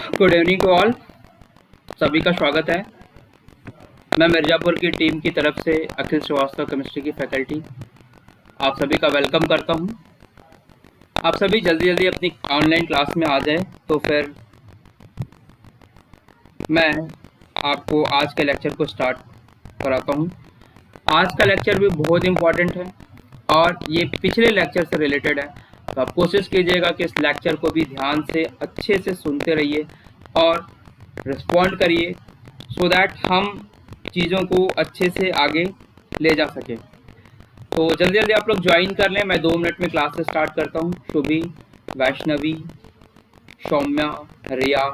Good evening to all. सभी का स्वागत है। मैं मिर्ज़ापुर की टीम की तरफ से अखिल श्रीवास्तव केमिस्ट्री की फैकल्टी आप सभी का वेलकम करता हूं। आप सभी जल्दी जल्दी अपनी ऑनलाइन क्लास में आ जाएं तो फिर मैं आपको आज के लेक्चर को स्टार्ट कराता हूं। आज का लेक्चर भी बहुत इम्पॉर्टेंट है और ये पिछले लेक्चर से रिलेटेड है, तो आप कोशिश कीजिएगा कि इस लेक्चर को भी ध्यान से अच्छे से सुनते रहिए और रिस्पॉन्ड करिए सो दैट हम चीज़ों को अच्छे से आगे ले जा सकें। तो जल्दी जल्दी आप लोग ज्वाइन कर लें। मैं 2 मिनट में क्लास से स्टार्ट करता हूँ। शुभी, वैष्णवी, सौम्या, रिया,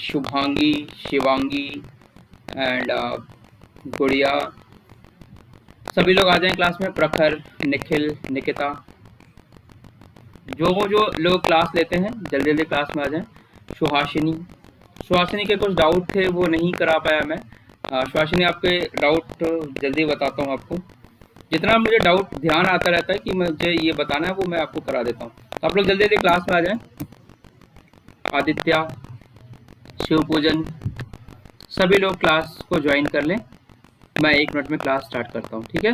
शुभांगी, शिवांगी एंड गुड़िया, सभी लोग आ जाएं क्लास में। प्रखर, निखिल, निकिता, जो लोग क्लास लेते हैं जल्दी जल्दी क्लास में आ जाएं। सुहासिनी के कुछ डाउट थे वो नहीं करा पाया मैं। सुहासिनी आपके डाउट जल्दी बताता हूँ आपको। जितना मुझे डाउट ध्यान आता रहता है कि मुझे ये बताना है वो मैं आपको करा देता हूँ। तो आप लोग जल्दी जल्दी क्लास में आ जाएं। आदित्य, शिव पूजन, सभी लोग क्लास को ज्वाइन कर लें। मैं 1 मिनट में क्लास स्टार्ट करता हूँ, ठीक है।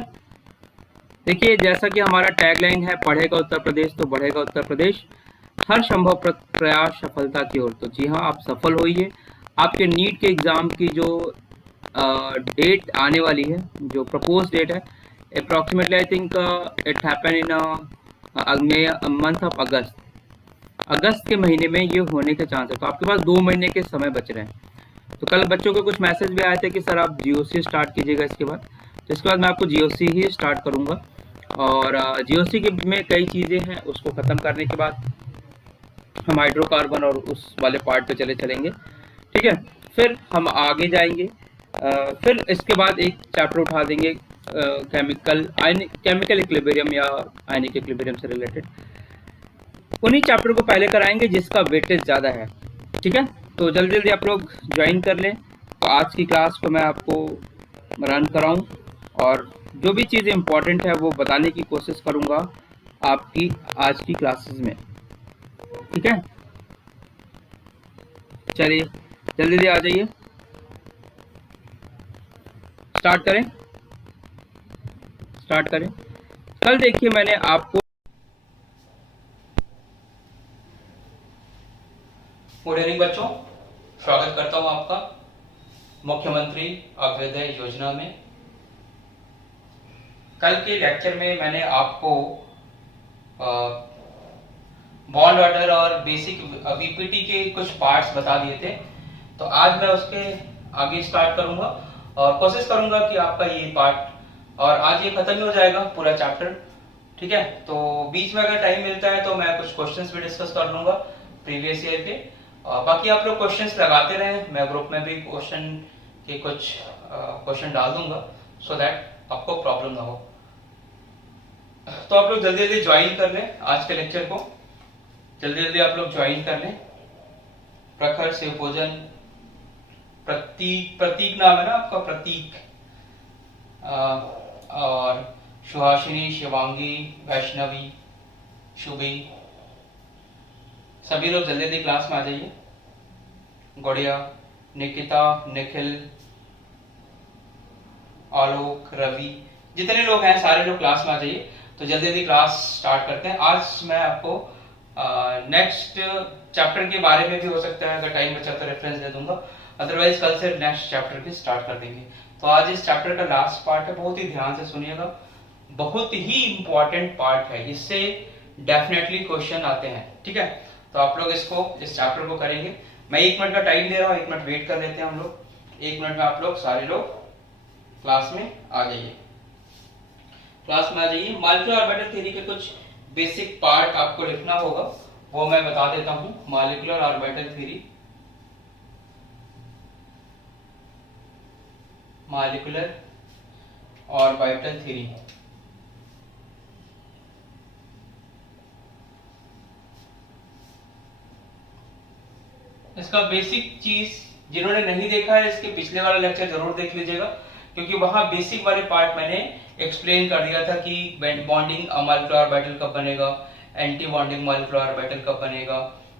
देखिए, जैसा कि हमारा टैगलाइन है, पढ़ेगा उत्तर प्रदेश तो बढ़ेगा उत्तर प्रदेश, हर संभव प्रयास सफलता की ओर। तो जी हाँ, आप सफल होइए। आपके नीट के एग्ज़ाम की जो डेट आने वाली है, जो प्रपोज डेट है, approximately I think it happen in month of अगस्त के महीने में ये होने के चांस है। तो आपके पास 2 महीने के समय बच रहे हैं। तो कल बच्चों को कुछ मैसेज भी आए थे कि सर आप जीओसी स्टार्ट कीजिएगा इसके बाद। तो इसके बाद मैं आपको जीओसी ही स्टार्ट करूँगा और जीओसी के में कई चीज़ें हैं, उसको ख़त्म करने के बाद हम हाइड्रोकार्बन और उस वाले पार्ट पे चलेंगे, ठीक है। फिर हम आगे जाएंगे। फिर इसके बाद एक चैप्टर उठा देंगे केमिकल इक्विलिब्रियम या आयनिक इक्विलिब्रियम से रिलेटेड। उन्हीं चैप्टर को पहले कराएंगे जिसका वेटेज ज़्यादा है, ठीक है। तो जल्दी जल्दी आप लोग ज्वाइन कर लें। तो आज की क्लास को मैं आपको रन कराऊं और जो भी चीज़ें इंपॉर्टेंट है वो बताने की कोशिश करूंगा आपकी आज की क्लासेस में, ठीक है। चलिए जल्दी जल्दी आ जाइए, स्टार्ट करें। कल देखिए मैंने आपको गुड इवनिंग बच्चों, स्वागत करता हूं आपका मुख्यमंत्री अभ्युदय योजना में। कल के लेक्चर में मैंने आपको बॉन्ड ऑर्डर और बेसिक वीपीटी के कुछ पार्ट्स बता दिए थे। तो आज मैं उसके आगे स्टार्ट करूंगा और कोशिश करूंगा कि आपका ये पार्ट, और आज ये खत्म ही हो जाएगा पूरा चैप्टर, ठीक है। तो बीच में अगर टाइम मिलता है तो मैं कुछ क्वेश्चंस भी डिस्कस कर लूंगा प्रीवियस ईयर के। बाकी आप लोग क्वेश्चंस लगाते रहें, मैं ग्रुप में भी क्वेश्चन के कुछ क्वेश्चन डाल दूंगा सो दैट आपको प्रॉब्लम ना हो। तो आप लोग जल्दी जल्दी ज्वाइन कर लें आज के लेक्चर को, जल्दी जल्दी आप लोग ज्वाइन कर लें। प्रखर, शिवपूजन, प्रतीक नाम है ना आपका, प्रतीक, और सुहासिनी, शिवांगी, वैष्णवी, शुभी, सभी लोग जल्दी जल्दी क्लास में आ जाइए। गुड़िया, निकिता, निखिल, आलोक, रवि, जितने लोग हैं सारे लोग क्लास में आ जाइए। तो जल्दी जल्दी क्लास स्टार्ट करते हैं। आज मैं आपको नेक्स्ट चैप्टर के बारे में भी हो सकता है, अगर टाइम बचा तो रेफरेंस दे दूंगा, अदरवाइज कल से नेक्स्ट चैप्टर की स्टार्ट कर देंगे। तो आज इस चैप्टर का लास्ट पार्ट है, बहुत ही ध्यान से सुनिएगा, बहुत ही इंपॉर्टेंट पार्ट है, इससे डेफिनेटली क्वेश्चन आते हैं, ठीक है। तो आप लोग इस चैप्टर को करेंगे। मैं 1 मिनट का टाइम दे रहा हूँ, 1 मिनट वेट कर लेते हैं हम लोग। 1 मिनट में आप लोग सारे लोग क्लास में आ जाइए, क्लास में आ जाइए। मॉलिक्यूलर ऑर्बिटल थ्योरी के कुछ बेसिक पार्ट आपको लिखना होगा, वो मैं बता देता हूं। Molecular orbital theory, molecular orbital theory, इसका बेसिक चीज जिन्होंने नहीं देखा है इसके पिछले वाला लेक्चर जरूर देख लीजिएगा, क्योंकि वहां बेसिक वाले पार्ट मैंने एक्सप्लेन कर दिया था कि बॉन्डिंग मॉलिक्यूलर ऑर्बिटल कब बनेगा, एंटी बॉन्डिंग मॉलिक्यूलर ऑर्बिटल कब बनेगा,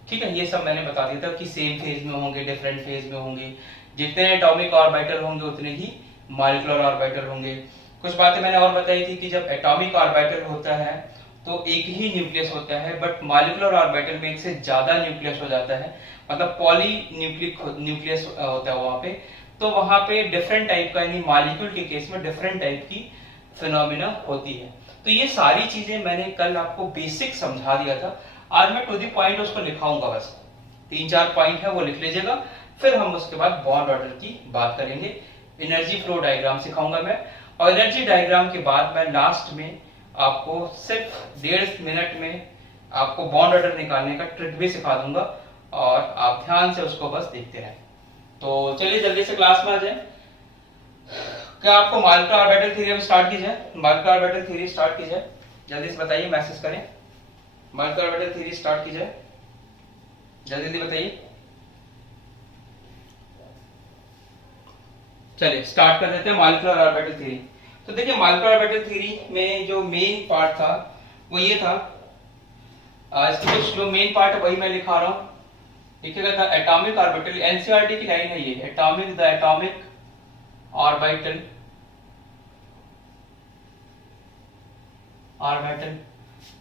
ठीक है, ये सब मैंने बता दिया था कि सेम फेज में होंगे, डिफरेंट फेज में होंगे, जितने एटॉमिक ऑर्बिटल होंगे उतने ही मॉलिक्यूलर ऑर्बिटल होंगे। कुछ बातें मैंने और बताई थी कि जब एटॉमिक ऑर्बिटल होता है तो एक ही न्यूक्लियस होता है, बट मॉलिक्यूलर ऑर्बिटल में एक से ज्यादा न्यूक्लियस हो जाता है, मतलब पॉली न्यूक्लियस होता है वहां पे। तो वहां पे डिफरेंट टाइप का, यानी मॉलिक्यूल के केस में डिफरेंट टाइप की फिनोमिना होती है। तो ये सारी चीजें मैंने कल आपको बेसिक समझा दिया था, आज मैं टू द पॉइंट उसको लिखाऊंगा, बस 3-4 पॉइंट है वो लिख लीजिएगा, फिर हम उसके बाद बॉन्ड ऑर्डर की बात करेंगे। एनर्जी फ्लो डायग्राम सिखाऊंगा मैं, और एनर्जी डायग्राम के बाद मैं लास्ट में आपको सिर्फ 1.5 मिनट में आपको बॉन्ड ऑर्डर निकालने का ट्रिक भी सिखा दूंगा, और आप ध्यान से उसको बस देखते रहें। तो चलिए जल्दी से क्लास में आ जाए। क्या आपको मॉलिक्यूलर ऑर्बिटल थ्योरी स्टार्ट की जाए? मॉलिक्यूलर ऑर्बिटल थ्योरी स्टार्ट की जाए, जल्दी से बताइए, मैसेज करें। मॉलिक्यूलर ऑर्बिटल थ्योरी स्टार्ट की जाए, जल्दी जल्दी बताइए। चलिए स्टार्ट कर देते हैं मॉलिक्यूलर ऑर्बिटल थ्योरी। तो देखिए मॉलिक्यूलर ऑर्बिटल थ्योरी में जो मेन पार्ट था वो ये था, इसके जो मेन पार्ट है वही मैं लिखा रहा हूं, लिखेगा था एटॉमिक ऑर्बिटल, एनसीईआरटी की लाइन है ये, atomic, the atomic orbital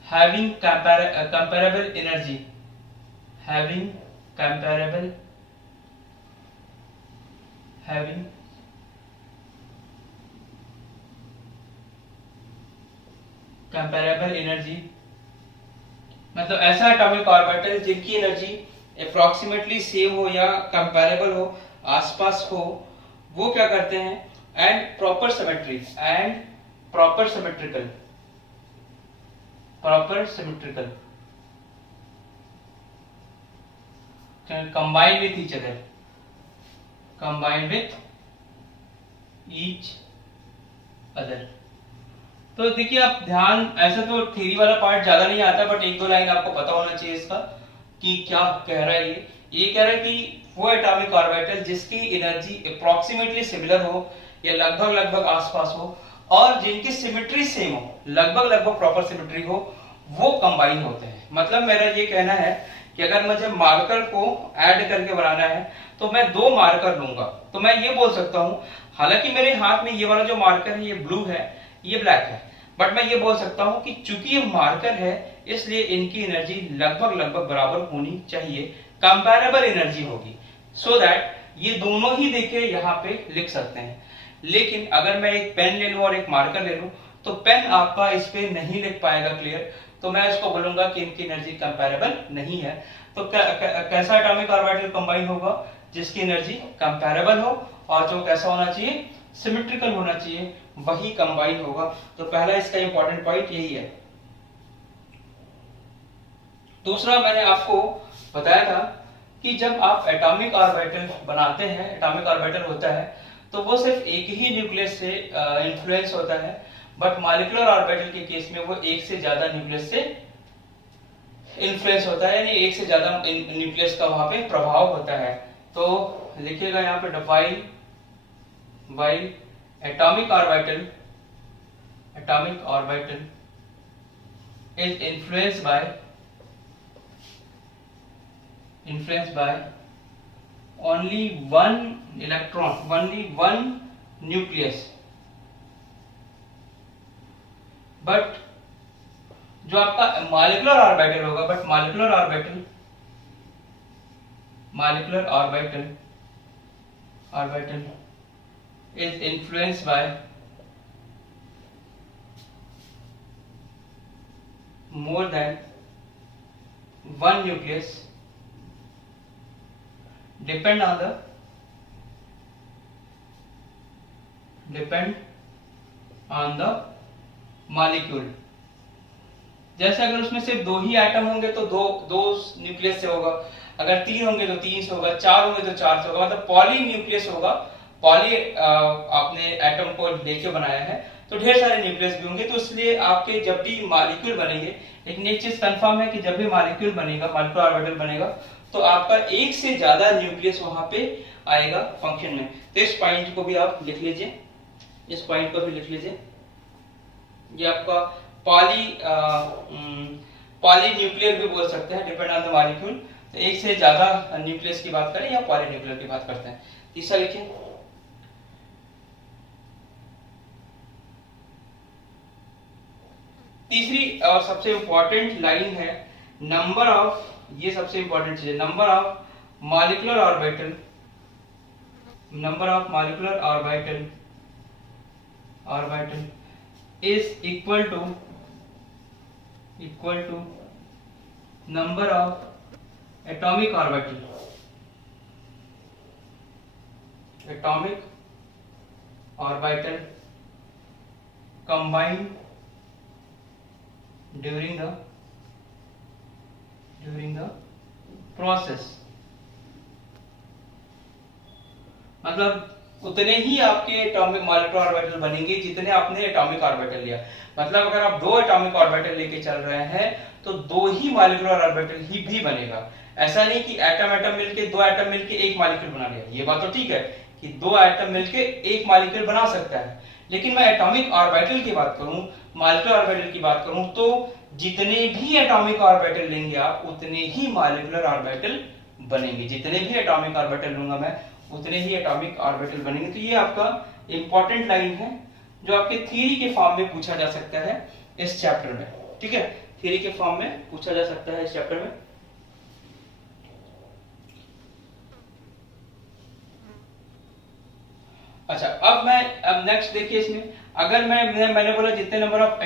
having comparable energy, having comparable energy, मतलब ऐसा एटॉमिक ऑर्बिटल जिनकी एनर्जी अप्रोक्सीमेटली सेम हो या कंपैरेबल हो, आसपास हो, वो क्या करते हैं, and proper symmetrical combine with each other। तो देखिए आप ध्यान, ऐसा तो थ्योरी वाला पार्ट ज्यादा नहीं आता, बट 1-2 लाइन आपको पता होना चाहिए इसका कि क्या कह रहा है ये कह रहा है कि वो एटॉमिक ऑर्बिटल जिसकी एनर्जी अप्रोक्सीमेटली सिमिलर हो या लगभग आसपास हो, और जिनकी सिमेट्री सेम हो, लगभग प्रॉपर सिमेट्री हो, वो कंबाइन होते हैं। मतलब मेरा ये कहना है कि अगर मुझे मार्कर को ऐड करके बनाना है तो मैं 2 मार्कर लूंगा, तो मैं ये बोल सकता हूं, हालांकि मेरे हाथ में ये वाला जो मार्कर है ये ब्लू है, ये ब्लैक है, बट मैं ये बोल सकता हूं कि चूंकि ये मार्कर है इसलिए इनकी एनर्जी लगभग बराबर होनी चाहिए, कंपैरेबल एनर्जी होगी, सो दैट ये दोनों ही देखे यहाँ पे लिख सकते हैं। लेकिन अगर मैं एक पेन ले लूं और एक मार्कर ले लूं तो पेन आपका इस पे नहीं लिख पाएगा क्लियर, तो मैं इसको बोलूंगा कि इनकी एनर्जी कंपैरेबल नहीं है। तो कैसा एटॉमिक ऑर्बिटल कंबाइन होगा, जिसकी एनर्जी कंपैरेबल हो और जो कैसा होना चाहिए, सिमेट्रिकल होना चाहिए, वही कंबाइन होगा। तो पहला इसका इंपॉर्टेंट पॉइंट यही है। दूसरा मैंने आपको बताया था कि जब आप एटॉमिक ऑर्बिटल बनाते हैं, एटॉमिक ऑर्बिटल होता है तो वो सिर्फ एक ही न्यूक्लियस से इन्फ्लुएंस होता है, बट मॉलिक्यूलर ऑर्बिटल के केस में वो एक से ज्यादा न्यूक्लियस से इन्फ्लुएंस होता है, यानी एक से ज्यादा न्यूक्लियस का वहां पे प्रभाव होता है। तो लिखिएगा यहाँ पे while atomic orbital is influenced by only one electron, only one nucleus, but जो आपका मॉलिक्यूलर ऑर्बिटल होगा, but molecular orbital is influenced by more than one nucleus, depend on the molecule। जैसे अगर उसमें सिर्फ 2 ही एटम होंगे तो दो न्यूक्लियस से होगा, अगर 3 होंगे तो 3 से होगा, 4 होंगे तो 4 से होगा, मतलब पॉली न्यूक्लियस होगा। पॉली आपने एटम को लेके बनाया है तो ढेर सारे न्यूक्लियस भी होंगे, तो इसलिए आपके जब भी मॉलिक्यूल बनेंगे, लेकिन एक चीज कंफर्म है कि जब भी मॉलिक्यूल बनेगा, मॉलिक्यूलर ऑर्बिटल बनेगा, तो आपका एक से ज्यादा न्यूक्लियस वहां पे आएगा फंक्शन में। तो इस पॉइंट को भी आप लिख लीजिए, इस पॉइंट को भी लिख लीजिए, ये आपका पॉली न्यूक्लियर भी बोल सकते हैं, डिपेंड ऑन द मॉलिक्यूल। तो एक से ज्यादा न्यूक्लियस की बात करें या पॉलीन्यूक्लियर की बात करते हैं। तीसरा लिखिए, तीसरी और सबसे इंपॉर्टेंट लाइन है नंबर ऑफ, ये सबसे इंपॉर्टेंट चीज है, number of molecular orbital, number of molecular orbital is equal to number of atomic orbital, combined during the process। मतलब उतने ही आपके एटॉमिक मॉलिक्यूलर ऑर्बिटल बनेंगे जितने आपने एटॉमिक ऑर्बिटल लिया। मतलब अगर आप 2 एटॉमिक ऑर्बिटल लेके चल रहे हैं तो 2 ही मॉलिक्यूलर ऑर्बिटल ही भी बनेगा। ऐसा नहीं कि एटम मिलके 2 एटम मिलके एक मॉलिक्यूल बना लिया, ये बात तो ठीक है कि 2 एटम मिलके एक मॉलिक्यूल बना सकता है, लेकिन मैं एटॉमिक ऑर्बिटल की बात करूं, मॉलिक्यूलर ऑर्बिटल की बात करूं, तो जितने भी एटॉमिक ऑर्बिटल लेंगे आप उतने ही मॉलिक्यूलर ऑर्बिटल बनेंगे। जितने भी एटॉमिक ऑर्बिटल लूंगा मैं उतने ही एटॉमिक ऑर्बिटल बनेंगे। तो ये आपका इंपॉर्टेंट लाइन है जो आपके थ्योरी के फॉर्म में पूछा जा सकता है इस चैप्टर में। ठीक है, थ्योरी के फॉर्म में पूछा जा सकता है इस चैप्टर में। अच्छा, अब नेक्स्ट देखिए इसमें, अगर मैंने बोला जितने number of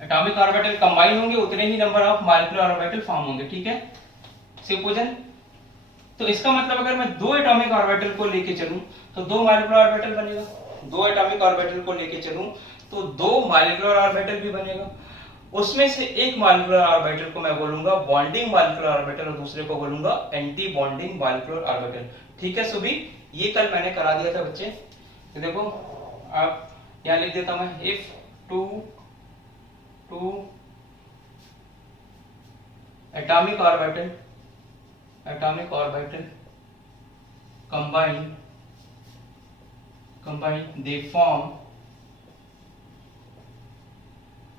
atomic orbital combine होंगे उतने ही number of molecular orbital form होंगे। ठीक है, सपोजन, तो इसका मतलब अगर मैं 2 एटॉमिक ऑर्बिटल को लेके चलूं तो 2 मॉलिक्यूलर ऑर्बिटल बनेगा। 2 एटॉमिक ऑर्बिटल को लेके चलूं तो 2 मॉलिक्यूलर ऑर्बिटल भी बनेगा। उसमें से एक मॉलिक्यूलर ऑर्बिटल को मैं बोलूंगा बॉन्डिंग मॉलिक्यूलर ऑर्बिटल और दूसरे को बोलूंगा एंटी बॉन्डिंग मॉलिक्यूलर ऑर्बिटल। ठीक है सभी, ये कल मैंने करा दिया था बच्चे। तो देखो आप यहां लिख देता हूं मैं, if two atomic orbital combine they form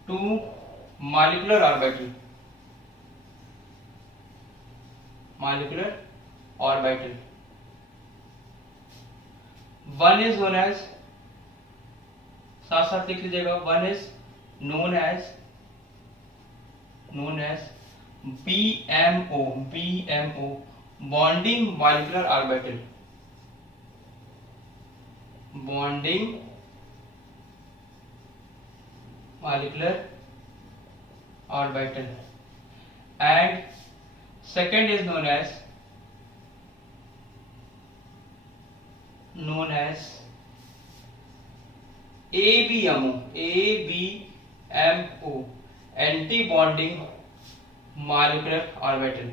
2 molecular orbital one is known as, साथ साथ लिख लीजिएगा, one is known as BMO bonding molecular orbital and second is known as ABMO anti bonding molecular orbital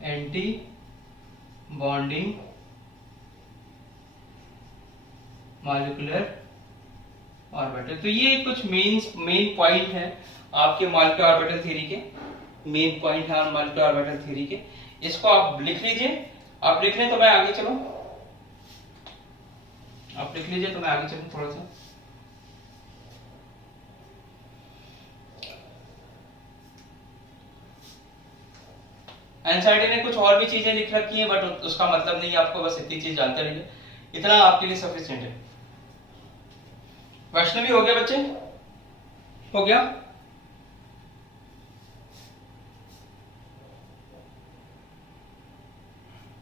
anti bonding molecular orbital. तो ये कुछ main point है आपके molecular orbital theory के, मेन पॉइंट है मॉलिक्यूलर ऑर्बिटल थ्योरी के। इसको आप लिख लीजिए, आप लिख लें तो मैं आगे चलूं, आप लिख लीजिए तो मैं आगे चलूं थोड़ा सा। एनसीईआरटी ने कुछ और भी चीजें लिख रखी हैं बट उसका मतलब नहीं है, आपको बस इतनी चीज जानते रहिए, इतना आपके लिए सफिशिएंट है। वैष्णवी हो गया बच्चे, हो गया?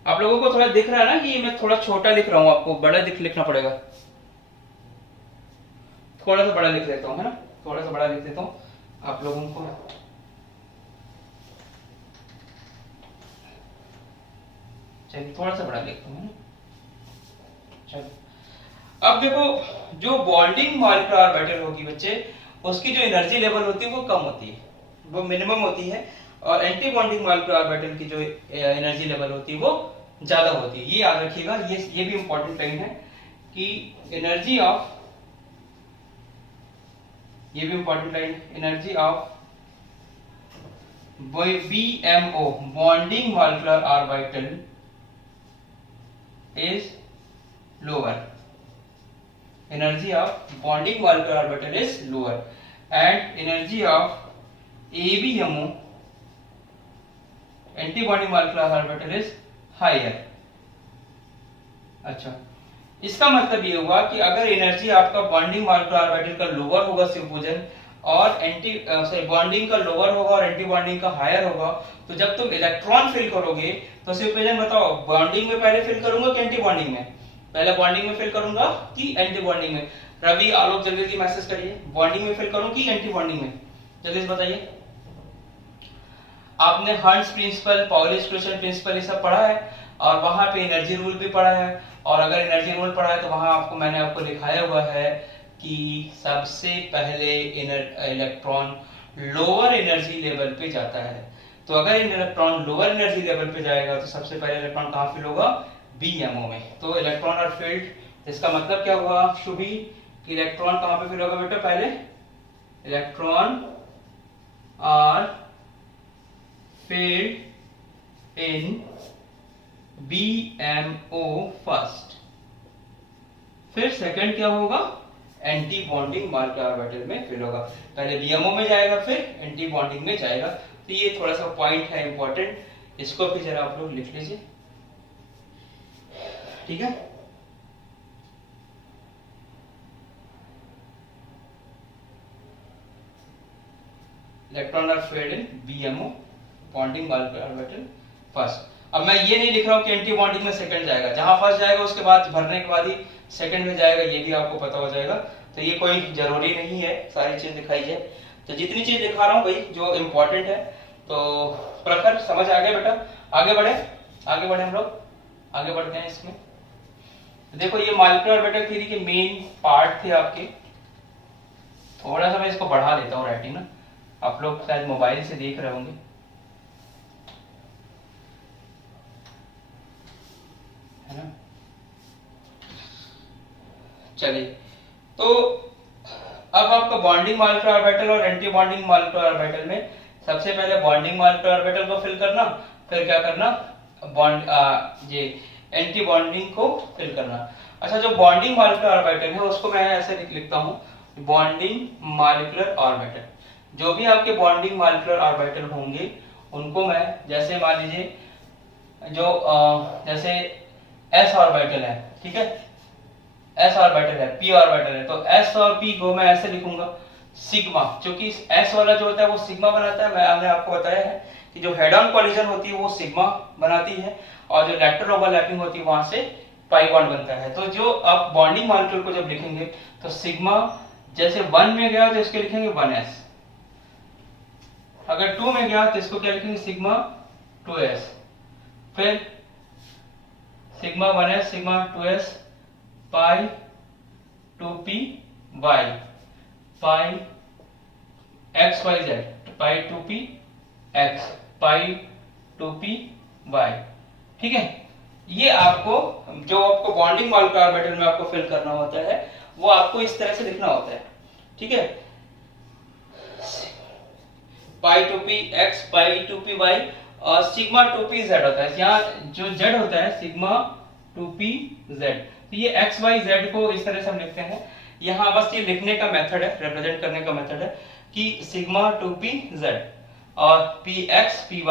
आप लोगों को थोड़ा दिख रहा है ना कि मैं थोड़ा छोटा लिख रहा हूं, आपको बड़ा लिखना पड़ेगा। थोड़ा सा बड़ा लिख देता हूं, है ना, थोड़ा सा बड़ा लिख देता हूं आप लोगों को। चलिए थोड़ा सा बड़ा लिखता हूं। चलो अब देखो, जो बॉन्डिंग मॉलिक्यूलर ऑर्बिटल होगी बच्चे, उसकी जो एनर्जी लेवल होती है वो कम होती है, वो मिनिमम होती है, और एंटी बॉन्डिंग मॉलिक्यूलर ऑर्बिटल की जो एनर्जी लेवल होती है वो ज्यादा होती है। ये याद रखिएगा, ये भी इंपॉर्टेंट लाइन है कि एनर्जी ऑफ, ये भी important line, energy of BMO bonding molecular orbital is lower, energy of bonding molecular orbital is lower and energy of ABMO, anti molecular orbital, is higher. अच्छा, इसका मतलब ये हुआ कि अगर एनर्जी आपका बॉन्डिंग मॉलिक्यूलर ऑर्बिटल का लोअर होगा शिवपूजन, और बॉन्डिंग का लोअर होगा और एंटी बॉन्डिंग का हायर होगा, तो जब तुम इलेक्ट्रॉन फिल करोगे तो शिवपूजन बताओ, बॉन्डिंग में पहले फिल करूंगा कि एंटी बॉन्डिंग में? पहले बॉन्डिंग में फिल करूंगा कि एंटी बॉन्डिंग में? रवि, आलोक, जल्दी जल्दी मैसेज करिए, बॉन्डिंग में फिल करूं कि एंटी बॉन्डिंग में? जल्दी से बताइए। आपने हंट्स प्रिंसिपल, पाउलिस क्लोजन प्रिंसिपल ये सब पढ़ा है, और वहां पे एनर्जी रूल भी पढ़ा है, और अगर एनर्जी रूल पढ़ा है तो वहां मैंने आपको लिखाया हुआ है कि सबसे पहले इलेक्ट्रॉन लोअर एनर्जी लेवल पे जाता है। तो अगर इलेक्ट्रॉन लोअर एनर्जी लेवल पे जाएगा तो सबसे पहले इलेक्ट्रॉन कहां फिल होगा? बीएमओ में। तो इलेक्ट्रॉन आर फील्ड, इसका मतलब क्या हुआ शुभी? इलेक्ट्रॉन कहां पे फिल होगा बेटा? पहले electron are filled in BMO first, फिर सेकंड क्या होगा? एंटी बॉन्डिंग मॉलिक्यूलर ऑर्बिटल में फिल होगा। पहले बीएमओ में जाएगा, फिर एंटी बॉन्डिंग में जाएगा। तो ये थोड़ा सा पॉइंट है इंपॉर्टेंट, इसको भी जरा आप लोग लिख लीजिए, ठीक है। Electron are filled in BMO, bonding molecular orbital first. अब मैं ये नहीं लिख रहा हूं कि एंटी बॉन्डिंग में सेकंड जाएगा, जहां फर्स्ट जाएगा उसके बाद भरने के बाद ही सेकंड में जाएगा, ये भी आपको पता हो जाएगा। तो ये कोई जरूरी नहीं है सारी चीज दिखाई जाए, तो जितनी चीज दिखा रहा हूं भाई जो इंपॉर्टेंट है, तो प्रखर समझ आ गया बेटा। आगे बढ़े हम लोग आगे बढ़ते हैं इसमें। तो देखो ये मॉलिक्यूलर ऑर्बिटल थ्योरी के मेन पार्ट थे आपके। थोड़ा सा मैं इसको बढ़ा देता हूँ राइटिंग ना, आप लोग शायद मोबाइल से देख रहे होंगे, है ना। चलिए, तो अब आपका बॉन्डिंग मॉलिक्यूलर ऑर्बिटल और एंटी बॉन्डिंग मॉलिक्यूलर ऑर्बिटल में सबसे पहले बॉन्डिंग मॉलिक्यूलर ऑर्बिटल को फिल करना, फिर क्या करना? बॉन्ड ये एंटी बॉन्डिंग को फिल करना। अच्छा, जो बॉन्डिंग मॉलिक्यूलर ऑर्बिटल है उसको मैं ऐसे लिखता हूं, बॉन्डिंग मॉलिक्यूलर ऑर्बिटल। जो भी आपके बॉन्डिंग मॉलिक्यूलर ऑर्बिटल होंगे उनको मैं, जैसे मान लीजिए जो जैसे एस ऑर्बिटल है, ठीक है, एस ऑर्बिटल है, पी ऑर्बिटल है, तो एस और पी को मैं ऐसे लिखूंगा सिग्मा, क्योंकि एस वाला जो होता है वो सिग्मा बनाता है। मैंने आपको बताया है कि जो हेड ऑन कॉलिजन होती है वो सिग्मा बनाती है, और जो लैटरल ओवरलैपिंग होती है वहां से पाई बॉन्ड बनता है। तो जो आप बॉन्डिंग मॉलिक्यूल को जब लिखेंगे तो सिग्मा जैसे 1 में गया तो इसके लिखेंगे 1s, अगर 2 में गया तो इसको क्या लिखेंगे? सिग्मा 2s, फिर सिग्मा 1s, सिग्मा 2s, पाई 2p y, पाई x y z, पाई 2p x, पाई 2p y, ठीक है। ये आपको जो आपको बॉन्डिंग मॉलिक्यूलर ऑर्बिटल में आपको फिल करना होता है वो आपको इस तरह से लिखना होता है, ठीक है। पाई 2p x, पाई 2p y, और सिग्मा 2p z होता है। यहाँ जो z होता है सिग्मा 2p z, तो ये x y z को इस तरह से हम लिखते हैं। यहाँ बस ये लिखने का मेथड है, रिप्रेजेंट करने का मेथड है कि सिग्मा 2p z और px py,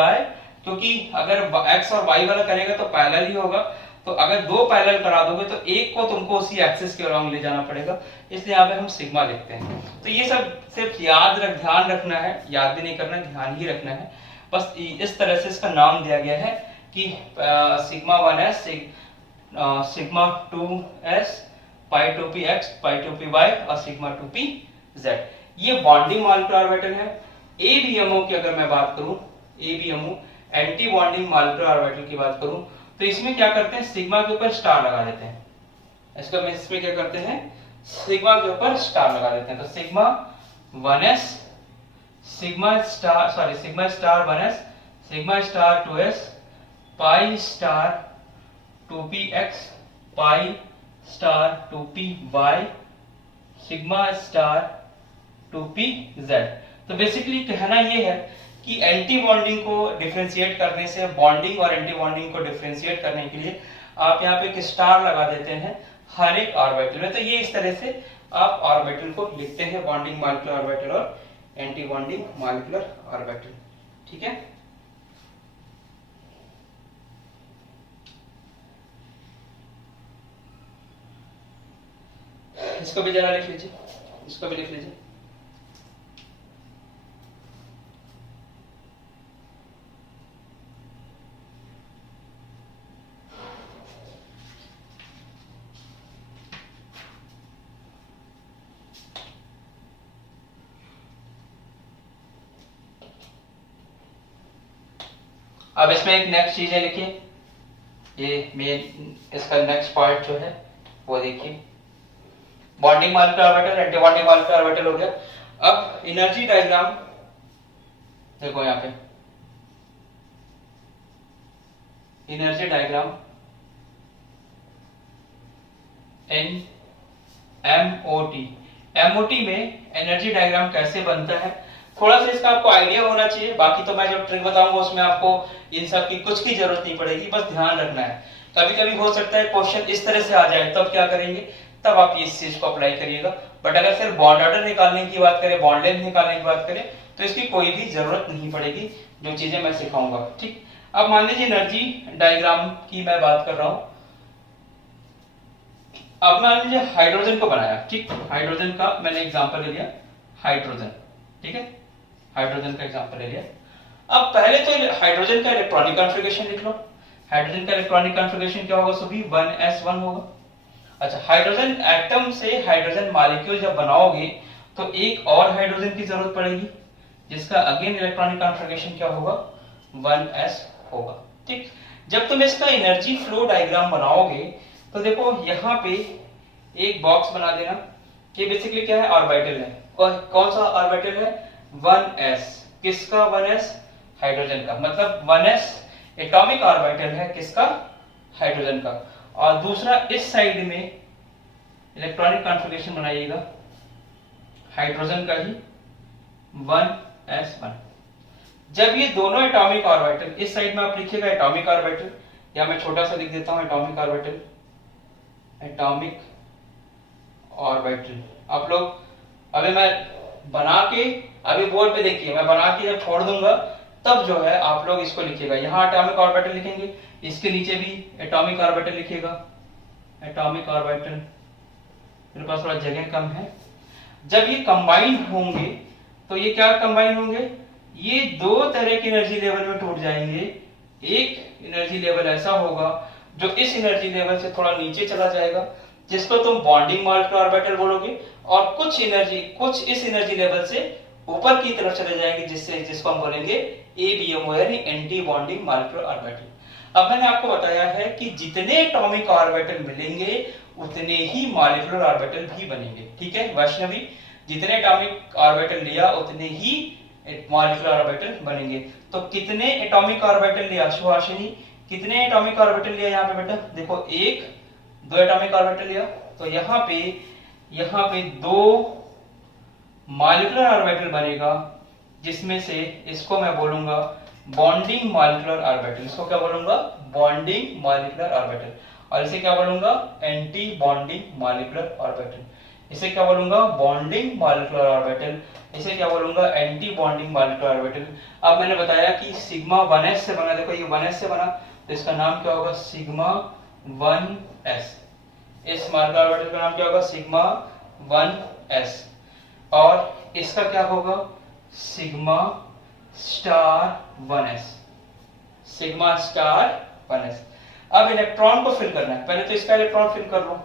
क्योंकि अगर x और y वाला करेगा तो पैरेलल ही होगा, तो अगर दो पैरेलल करा दोगे तो एक को तुमको उसी एक्सिस के अराउंड ले जाना पड़ेगा, इसलिए यहाँ पे हम सिग्मा लिखते हैं। तो ये सब सिर्फ ध्यान रखना है, याद भी नहीं करना, ध्यान ही रखना है। बस इस तरह से इसका नाम दिया गया है कि सिग्मा 1s, सिग्मा 2s, पाई 2p x, पाई 2p y और सिग्मा 2p z। ये बॉन्डिंग मॉलिक्यूलर ऑर्बिटल है। ABMO की अगर मैं बात करूं, ABMO anti bonding molecular orbital की बात करूं, तो इसमें क्या करते हैं? सिग्मा के ऊपर स्टार लगा देते हैं। इसमें क्या करते हैं? सिग्मा के ऊपर स्टार लगा देते हैं। तो sigma 1s, sigma star 1s, sigma star 2s, pi star 2px, pi star 2py, sigma star 2pz। तो बेसिकली कहना यह है कि एंटी बॉन्डिंग को डिफरेंशिएट करने से, बॉन्डिंग और एंटी बॉन्डिंग को डिफरेंशिएट करने के लिए आप यहाँ पे एक स्टार लगा देते हैं हर एक ऑर्बिटल में। तो ये इस तरह से आप ऑर्बिटल को लिखते हैं, बॉन्डिंग मॉलिक्यूलर ऑर्बिटल और एंटी बॉन्डिंग मॉलिक्यूलर ऑर्बिटल। ठीक है, इसको भी जरा लिख लीजिए, इसको भी लिख लीजिए। अब इसमें एक नेक्स्ट चीज है, लिखिए, ये मेन इसका नेक्स्ट पार्ट जो है वो देखिए, bonding molecular orbital, anti bonding molecular orbital हो गया। अब एनर्जी डायग्राम देखो, यहाँ पे एनर्जी डायग्राम एमओटी में एनर्जी डायग्राम कैसे बनता है, थोड़ा सा इसका आपको आइडिया होना चाहिए। बाकी तो मैं जो ट्रिक बताऊंगा उसमें आपको इन सब की कुछ की जरूरत नहीं पड़ेगी, बस ध्यान रखना है। कभी कभी हो सकता है क्वेश्चन इस तरह से आ जाए, तब क्या करेंगे, तब आप इस चीज को अप्लाई करिएगा। बट अगर सिर्फ बॉन्ड ऑर्डर निकालने की बात करें, बॉन्ड लेंथ निकालने की बात करें, तो इसकी कोई भी जरूरत नहीं पड़ेगी, जो चीजें मैं सिखाऊंगा। ठीक, अब मान लीजिए एनर्जी डायग्राम की मैं बात कर रहा हूं। अब मान लीजिए हाइड्रोजन को बनाया, ठीक, हाइड्रोजन का मैंने एग्जांपल ले लिया, हाइड्रोजन, ठीक है, हाइड्रोजन का एग्जांपल ले लिया। अब पहले तो हाइड्रोजन का इलेक्ट्रॉनिक कॉन्फ़िगरेशन लिख लो। हाइड्रोजन का इलेक्ट्रॉनिक कॉन्फ़िगरेशन क्या होगा, सभी 1s1 होगा। अच्छा, हाइड्रोजन एटम से हाइड्रोजन मॉलिक्यूल जब बनाओगे तो एक और हाइड्रोजन की जरूरत पड़ेगी, जिसका अगेन इलेक्ट्रॉनिक कॉन्फ़िगरेशन क्या होगा, 1s होगा। ठीक, जब तुम इसका एनर्जी फ्लो डायग्राम बनाओगे तो देखो यहाँ पे एक बॉक्स बना देना, ये बेसिकली क्या है, ऑर्बिटल है। और कौन सा ऑर्बिटल है, 1s। किसका 1s, हाइड्रोजन का, मतलब 1s एटॉमिक ऑर्बिटल है किसका, हाइड्रोजन का। और दूसरा इस साइड में इलेक्ट्रॉनिक कॉन्फ़िगरेशन बनाइएगा हाइड्रोजन का ही, 1s1। जब ये दोनों एटॉमिक ऑर्बिटल, इस साइड में आप लिखिएगा एटॉमिक ऑर्बिटल, या मैं छोटा सा लिख देता हूं एटॉमिक ऑर्बिटल, एटॉमिक ऑर्बिटल। आप लोग अभी मैं बना के, अभी बोर्ड पे देखिए, मैं बना के जब छोड़ दूंगा तब जो है आप लोग इसको लिखिएगा, यहाँ एटॉमिक ऑर्बिटल लिखेंगे, इसके नीचे भी एटॉमिक ऑर्बिटल लिखिएगा, एटॉमिक ऑर्बिटल। मेरे पास थोड़ा जगह कम है। जब ये कंबाइंड होंगे तो ये क्या कंबाइन होंगे, ये दो तरह के एनर्जी लेवल में टूट जाएंगे। एक एनर्जी लेवल ऐसा होगा जो इस एनर्जी लेवल से थोड़ा नीचे चला जाएगा, जिसको तुम बॉन्डिंग मॉलिक्यूलर ऑर्बिटल बोलोगे, और कुछ इस एनर्जी लेवल से ऊपर की तरफ चले जाएंगे, जिसको हम बोलेंगे एबीएमओ, यानी एंटी बॉन्डिंग मॉलिक्यूलर ऑर्बिटल। अब मैंने आपको बताया है कि जितने एटॉमिक ऑर्बिटल मिलेंगे उतने ही मॉलिक्यूलर ऑर्बिटल भी बनेंगे। ठीक है वैष्णवी, जितने एटॉमिक ऑर्बिटल लिया उतने ही मॉलिक्यूलर ऑर्बिटल बनेंगे। तो कितने एटॉमिक ऑर्बिटल लिया सुहासिनी, कितने एटॉमिक ऑर्बिटल लिया यहाँ पे बेटा, देखो 1 2 एटॉमिक ऑर्बिटल लिया, तो यहाँ पे 2 मॉलिक्यूलर ऑर्बिटल बनेगा, जिसमें से इसको मैं बोलूंगा बॉन्डिंग मॉलिक्यूलर ऑर्बिटल। इसको क्या बोलूंगा, बॉन्डिंग मॉलिक्यूलर ऑर्बिटल। और इसे क्या बोलूंगा, एंटी बॉन्डिंग मॉलिक्यूलर ऑर्बिटल। इसे क्या बोलूंगा, बॉन्डिंग मॉलिक्यूलर ऑर्बिटल। इसे क्या बोलूंगा, एंटी बॉन्डिंग मॉलिक्यूलर ऑर्बिटल। अब मैंने बताया कि सिग्मा 1s से बना, देखो ये 1s से बना, तो इसका नाम क्या होगा, सिग्मा 1s। इस मॉलिक्यूलर ऑर्बिटल का नाम क्या होगा, सिग्मा 1s। और इसका क्या होगा, sigma star 1s, sigma star 1s। अब इलेक्ट्रॉन को फिल करना है, पहले तो इसका इलेक्ट्रॉन फिल कर लो,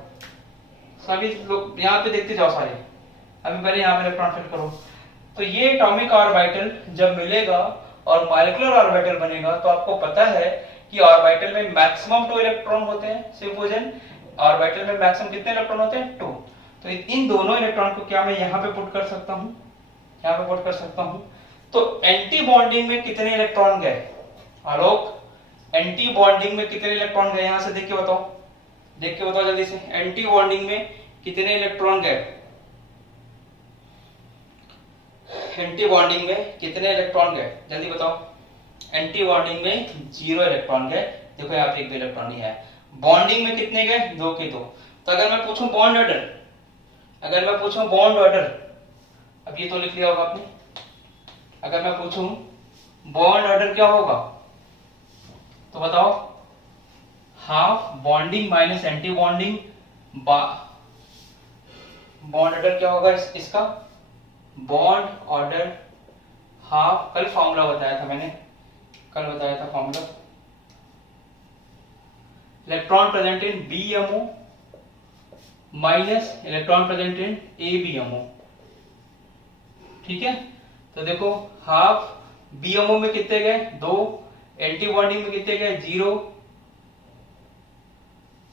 सभी लोग यहाँ पे देखते जाओ सारे। अभी पहले यहाँ पे इलेक्ट्रॉन फिल करो। तो ये एटॉमिक ऑर्बिटल जब मिलेगा और मॉलिक्यूलर ऑर्बिटल बनेगा, तो आपको पता है कि ऑर्बिटल में मैक्सिमम 2 इलेक्ट्रॉन होते हैं। सिंपोजन ऑर्बिटल में मैक्सिमम कितने इलेक्ट्रॉन होते हैं, 2। तो इन दोनों इलेक्ट्रॉन को क्या मैं यहाँ पे पुट कर सकता हूँ, यहाँ पे पुट कर सकता हूँ। तो एंटी बॉन्डिंग में कितने इलेक्ट्रॉन गए, आलोक, एंटी बॉन्डिंग में कितने इलेक्ट्रॉन गए, यहां से देख के बताओ, देख के बताओ जल्दी से, एंटी बॉन्डिंग में कितने इलेक्ट्रॉन गए, एंटी बॉन्डिंग में कितने इलेक्ट्रॉन गए, जल्दी बताओ। एंटी बॉन्डिंग में 0 इलेक्ट्रॉन गए, देखो यहाँ पे एक भी इलेक्ट्रॉन नहीं है। बॉन्डिंग में कितने गए, 2 के 2। तो अगर मैं पूछूं बॉन्ड ऑर्डर, अगर मैं पूछूं बॉन्ड ऑर्डर, अब ये तो लिख लिया होगा आपने, अगर मैं पूछूं बॉन्ड ऑर्डर क्या होगा तो बताओ, half bonding minus anti bonding, bond order क्या होगा इसका, बॉन्ड ऑर्डर हाफ, कल फॉर्मूला बताया था मैंने, कल बताया था formula, electron present in BMO minus electron present in ABMO. ठीक है, तो देखो हाफ बीएमओ में कितने गए 2, एंटी बॉन्डिंग में कितने गए 0,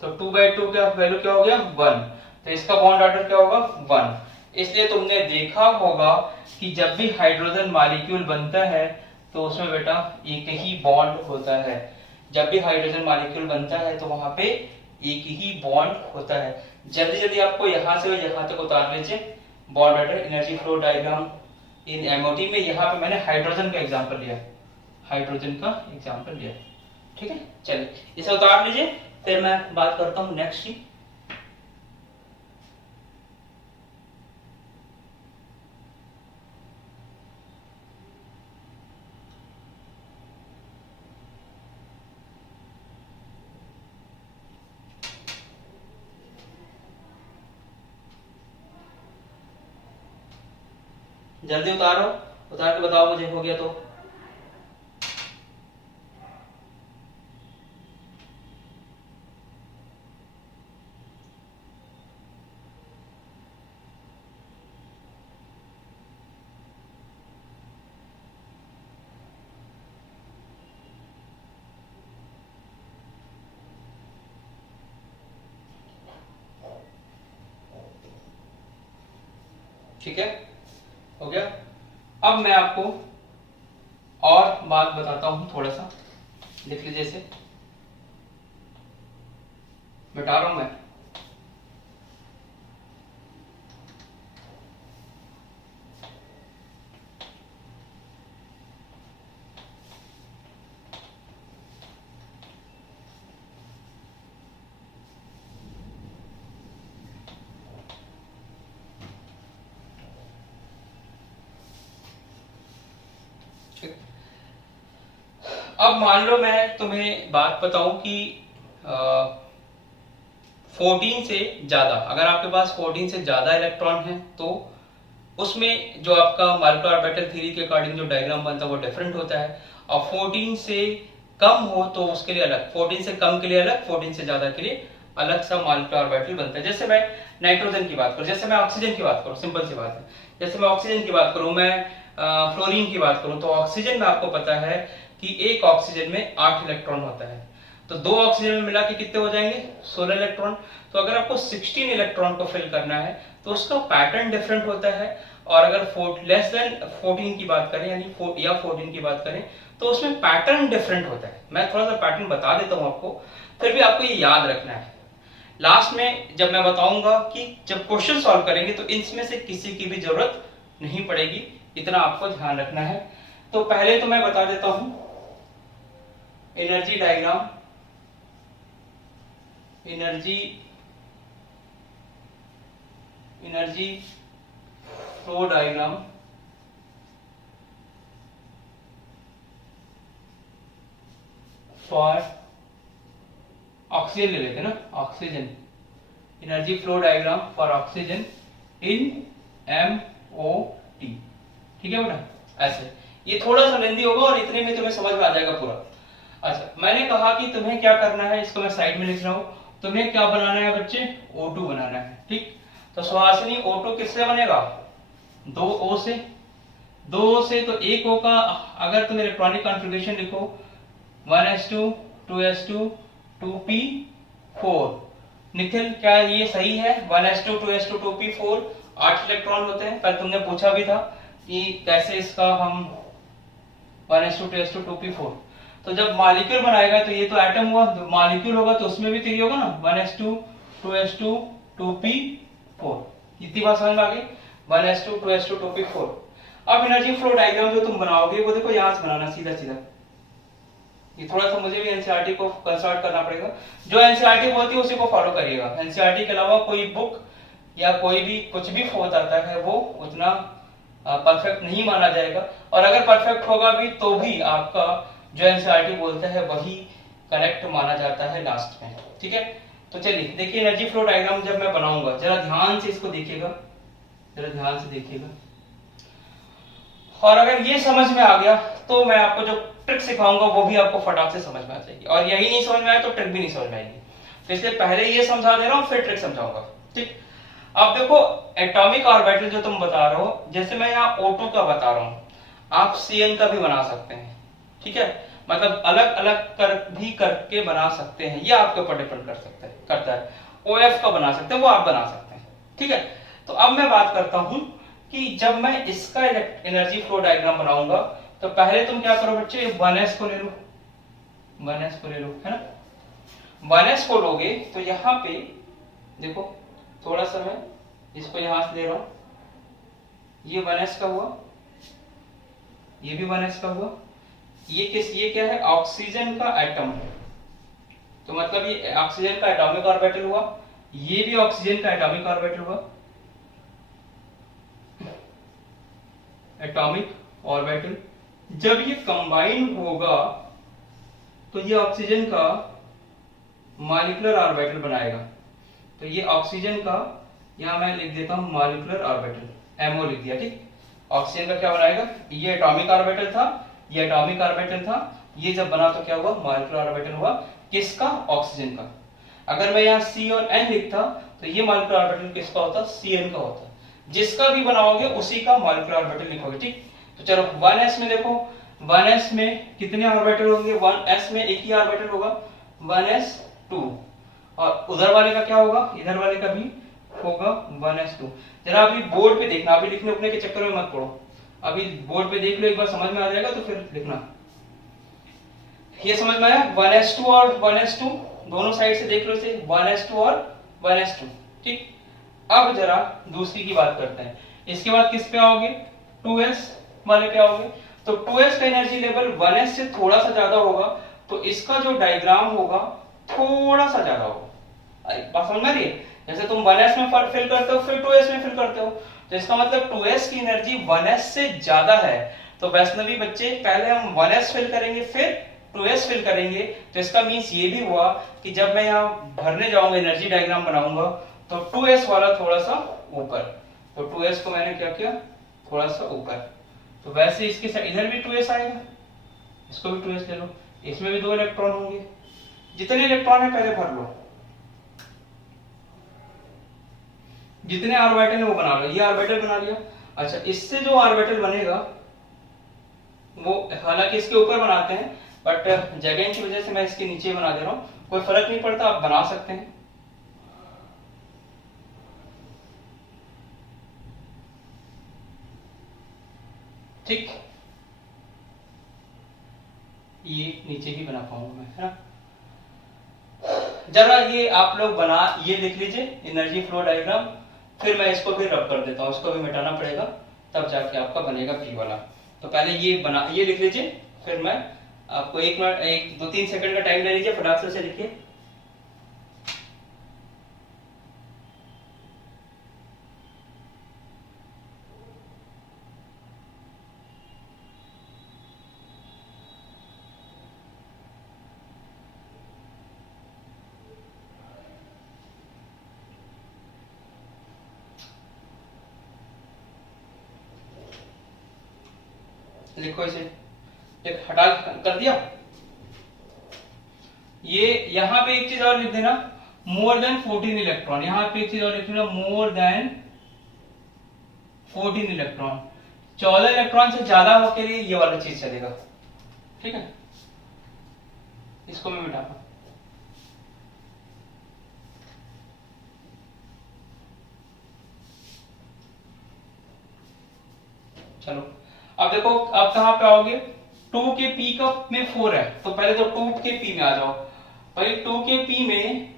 तो 2/2 का वैल्यू क्या हो गया 1, तो इसका बॉन्ड ऑर्डर क्या होगा 1। इसलिए तुमने देखा होगा कि जब भी हाइड्रोजन मॉलिक्यूल बनता है तो उसमें बेटा एक ही बॉन्ड होता है, जब भी हाइड्रोजन मॉलिक्यूल बनता है तो वहां पे एक ही बॉन्ड होता है। जल्दी जल्दी आपको यहां से यहां तक उतार लीजिए bond order, energy flow diagram in MOT में। यहाँ पे मैंने हाइड्रोजन का एग्जांपल लिया, हाइड्रोजन का एग्जांपल लिया। ठीक है, चलिए इसे उतार लीजिए, फिर मैं बात करता हूं नेक्स्ट की। जल्दी उतारो, उतार के बताओ मुझे हो गया तो। ठीक है, हो गया। अब मैं आपको और बात बताता हूं, थोड़ा सा लिख लीजिए इसे, मिटा रहा हूं मैं। अब मान लो मैं तुम्हें बात बताऊं कि 14 से ज्यादा, अगर आपके पास 14 से ज्यादा इलेक्ट्रॉन है तो उसमें जो आपका मॉलिक्यूलर ऑर्बिटल थ्योरी के अकॉर्डिंग जो डायग्राम बनता है वो डिफरेंट होता है। और 14 से कम हो तो उसके लिए अलग, 14 से कम के लिए अलग, 14 से ज्यादा के लिए अलग सा मॉलिक्यूलर ऑर्बिटल बनता है। जैसे मैं नाइट्रोजन की बात करूं, जैसे मैं ऑक्सीजन की बात करूं, सिंपल सी बात है, जैसे मैं ऑक्सीजन की बात करूं, मैं फ्लोरीन की बात करूं, तो ऑक्सीजन में आपको पता है कि एक ऑक्सीजन में 8 इलेक्ट्रॉन होता है, तो 2 ऑक्सीजन में मिला के कितने हो जाएंगे 16 इलेक्ट्रॉन। तो अगर आपको 16 इलेक्ट्रॉन को फिल करना है तो उसका पैटर्न डिफरेंट होता है। और अगर लेस देन 14 की बात करें यानी 14 की बात करें तो उसमें पैटर्न डिफरेंट होता है। मैं थोड़ा सा पैटर्न बता देता हूं आपको, फिर भी आपको ये याद रखना है। लास्ट में जब मैं बताऊंगा कि जब क्वेश्चन सॉल्व करेंगे तो इनमें से किसी की भी जरूरत नहीं पड़ेगी, इतना आपको ध्यान रखना है। तो पहले तो मैं बता देता हूं energy diagram, energy flow diagram for oxygen ले लेते हैं ना, oxygen, energy flow diagram for oxygen in MOT। ठीक है बेटा, ऐसे ये थोड़ा सा लेंदी होगा और इतने में तुम्हें समझ में आ जाएगा पूरा। अच्छा, मैंने कहा कि तुम्हें क्या करना है, इसको मैं साइड में लिख रहा हूं, तुम्हें क्या बनाना है बच्चे, O2 बनाना है। ठीक, तो सुहासिनी O2 किससे बनेगा, 2O से, 2O से, तो एक O का अगर तुम इलेक्ट्रॉनिक कॉन्फ़िगरेशन लिखो 1s2 2s2 2p4, निखिल क्या ये सही है, 1s2 2s2 2p4 8 इलेक्ट्रॉन होते हैं। कल तुमने पूछा भी था कि कैसे इसका हम 1s2 2s2 2p4, तो जब मॉलिक्यूल बनाएगा तो ये तो एटम हुआ, मॉलिक्यूल होगा तो उसमें भी तो ये होगा ना 1s2 2s2 2p4, इतनी बात समझ में आ गई, 1s2 2s2 2p4। अब एनर्जी फ्लो डायग्राम जो तुम बनाओगे वो देखो यहां से बनाना सीधा सीधा, ये थोड़ा सा मुझे भी एनसीईआरटी को कंसल्ट करना पड़ेगा, जो एनसीईआरटी बोलती है उसी को फॉलो करिएगा, एनसीईआरटी के अलावा कोई बुक या कोई भी कुछ भी होता है वो उतना परफेक्ट नहीं माना जाएगा, और अगर परफेक्ट होगा भी तो भी आपका जो एनसीईआरटी बोलता है वही करेक्ट माना जाता है लास्ट में। ठीक है, तो चलिए देखिए एनर्जी फ्लो डायग्राम जब मैं बनाऊंगा, जरा ध्यान से इसको देखिएगा, जरा ध्यान से देखिएगा, और अगर ये समझ में आ गया तो मैं आपको जो ट्रिक सिखाऊंगा वो भी आपको फटाक से समझ में आ जाएगी, और यही नहीं समझ में आए तो ट्रिक भी नहीं समझ में आएगी। तो इसलिए पहले ये समझा दे रहा हूं, फिर ट्रिक समझाऊंगा। ठीक, अब देखो एटॉमिक ऑर्बिटल जो तुम बता रहे हो, जैसे मैं यहाँ O2 का बता रहा हूँ, आप CN का भी बना सकते हैं। ठीक है, मतलब अलग अलग भी करके बना सकते हैं, ये आपके ऊपर डिपेंड करता है। OF का बना सकते हैं, वो आप बना सकते हैं। ठीक है, तो अब मैं बात करता हूं कि जब मैं इसका एनर्जी फ्लो डायग्राम बनाऊंगा तो पहले तुम क्या करो बच्चे, 1s को ले लो, 1s को ले लो, है ना। 1s को लोगे तो यहाँ पे देखो, थोड़ा सा मैं इसको यहां से ले रहा हूं, ये 1s का हुआ, ये भी 1s का हुआ, ये क्या है, ऑक्सीजन का एटम, तो मतलब ये ऑक्सीजन का एटॉमिक ऑर्बिटल हुआ, ये भी ऑक्सीजन का एटॉमिक ऑर्बिटल हुआ, एटॉमिक ऑर्बिटल। जब ये कंबाइन होगा तो ये ऑक्सीजन का मॉलिक्यूलर ऑर्बिटल बनाएगा, तो ये ऑक्सीजन का, यहां मैं लिख देता हूं मॉलिक्यूलर ऑर्बिटल, MO लिख दिया। ठीक, ऑक्सीजन का क्या बनाएगा, ये एटॉमिक ऑर्बिटल था, ये एटॉमिक ऑर्बिटल था, ये जब बना तो क्या हुआ, मॉलिक्यूलर ऑर्बिटल हुआ, किसका, ऑक्सीजन का। अगर मैं यहाँ C और N लिखता तो ये मॉलिक्यूलर ऑर्बिटल किसका होता, CN का होता। जिसका भी बनाओगे उसी का मॉलिक्यूलर ऑर्बिटल लिखोगे। ठीक, तो चलो 1s में देखो, 1s में कितने ऑर्बिटल होंगे, 1s में एक ही ऑर्बिटल होगा, 1s2, और उधर वाले का क्या होगा, इधर वाले का भी होगा 1s2। जरा अभी बोर्ड पे देखना, अभी लिखने उखने के चक्कर में मत पड़ो, अभी बोर्ड पे देख लो, एक बार समझ में आ जाएगा तो फिर लिखना। ये समझ में आया, 1s2 और 1s2 दोनों साइड से देख लो इसे, 1s2 और 1s2। ठीक, अब जरा दूसरी की बात करते हैं, इसके बाद किस पे आओगे, 2s वाले पे आओगे। तो 2s का एनर्जी लेवल 1s से थोड़ा सा ज्यादा होगा, तो इसका जो डायग्राम होगा थोड़ा सा ज्यादा होगा। बात समझ में आ रही है, जैसे तुम 1s में फिल करते हो फिर 2s में फिल करते हो, तो इसका मतलब 2s की एनर्जी 1s से ज्यादा है। तो वैष्णवी बच्चे, पहले हम 1s फिल करेंगे फिर 2s फिल करेंगे, तो इसका मीन्स ये भी हुआ कि जब मैं यहाँ भरने जाऊंगा, एनर्जी डायग्राम बनाऊंगा, तो 2s वाला थोड़ा सा ऊपर, तो 2s को मैंने क्या किया, थोड़ा सा ऊपर। तो वैसे इसके साथ इधर भी 2s आएगा, इसको भी 2s ले लो, इसमें भी 2 इलेक्ट्रॉन होंगे, जितने इलेक्ट्रॉन है पहले भर लो, जितने ऑर्बिटल है वो बना लो। ये ऑर्बिटल बना लिया। अच्छा, इससे जो ऑर्बिटल बनेगा वो हालांकि इसके ऊपर बनाते हैं, बट जगह की वजह से मैं इसके नीचे बना दे रहा हूं, कोई फर्क नहीं पड़ता, आप बना सकते हैं। ठीक, ये नीचे ही बना पाऊंगा मैं, है ना। जरा ये आप लोग बना, ये लिख लीजिए एनर्जी फ्लो डायग्राम, फिर मैं इसको भी रब कर देता हूं, इसको भी मिटाना पड़ेगा, तब जाके आपका बनेगा P वाला। तो पहले ये बना, ये लिख लीजिए, फिर मैं आपको 1 मिनट 1-2-3 सेकंड का टाइम ले लीजिए, फटाक से लिखिए। लिखो इसे, एक हटा कर दिया। ये यहां पे एक चीज और लिख देना, मोर देन 14 इलेक्ट्रॉन, यहां पे एक चीज और लिख देना, मोर देन 14 इलेक्ट्रॉन, 14 इलेक्ट्रॉन से ज्यादा हो के लिए ये वाला चीज चलेगा। ठीक है, इसको मैं मिटाता हूं। चलो अब देखो, अब कहां पे आओगे, 2 के P का में 4 है, तो पहले तो 2 के P में आ जाओ। भाई 2 के P में,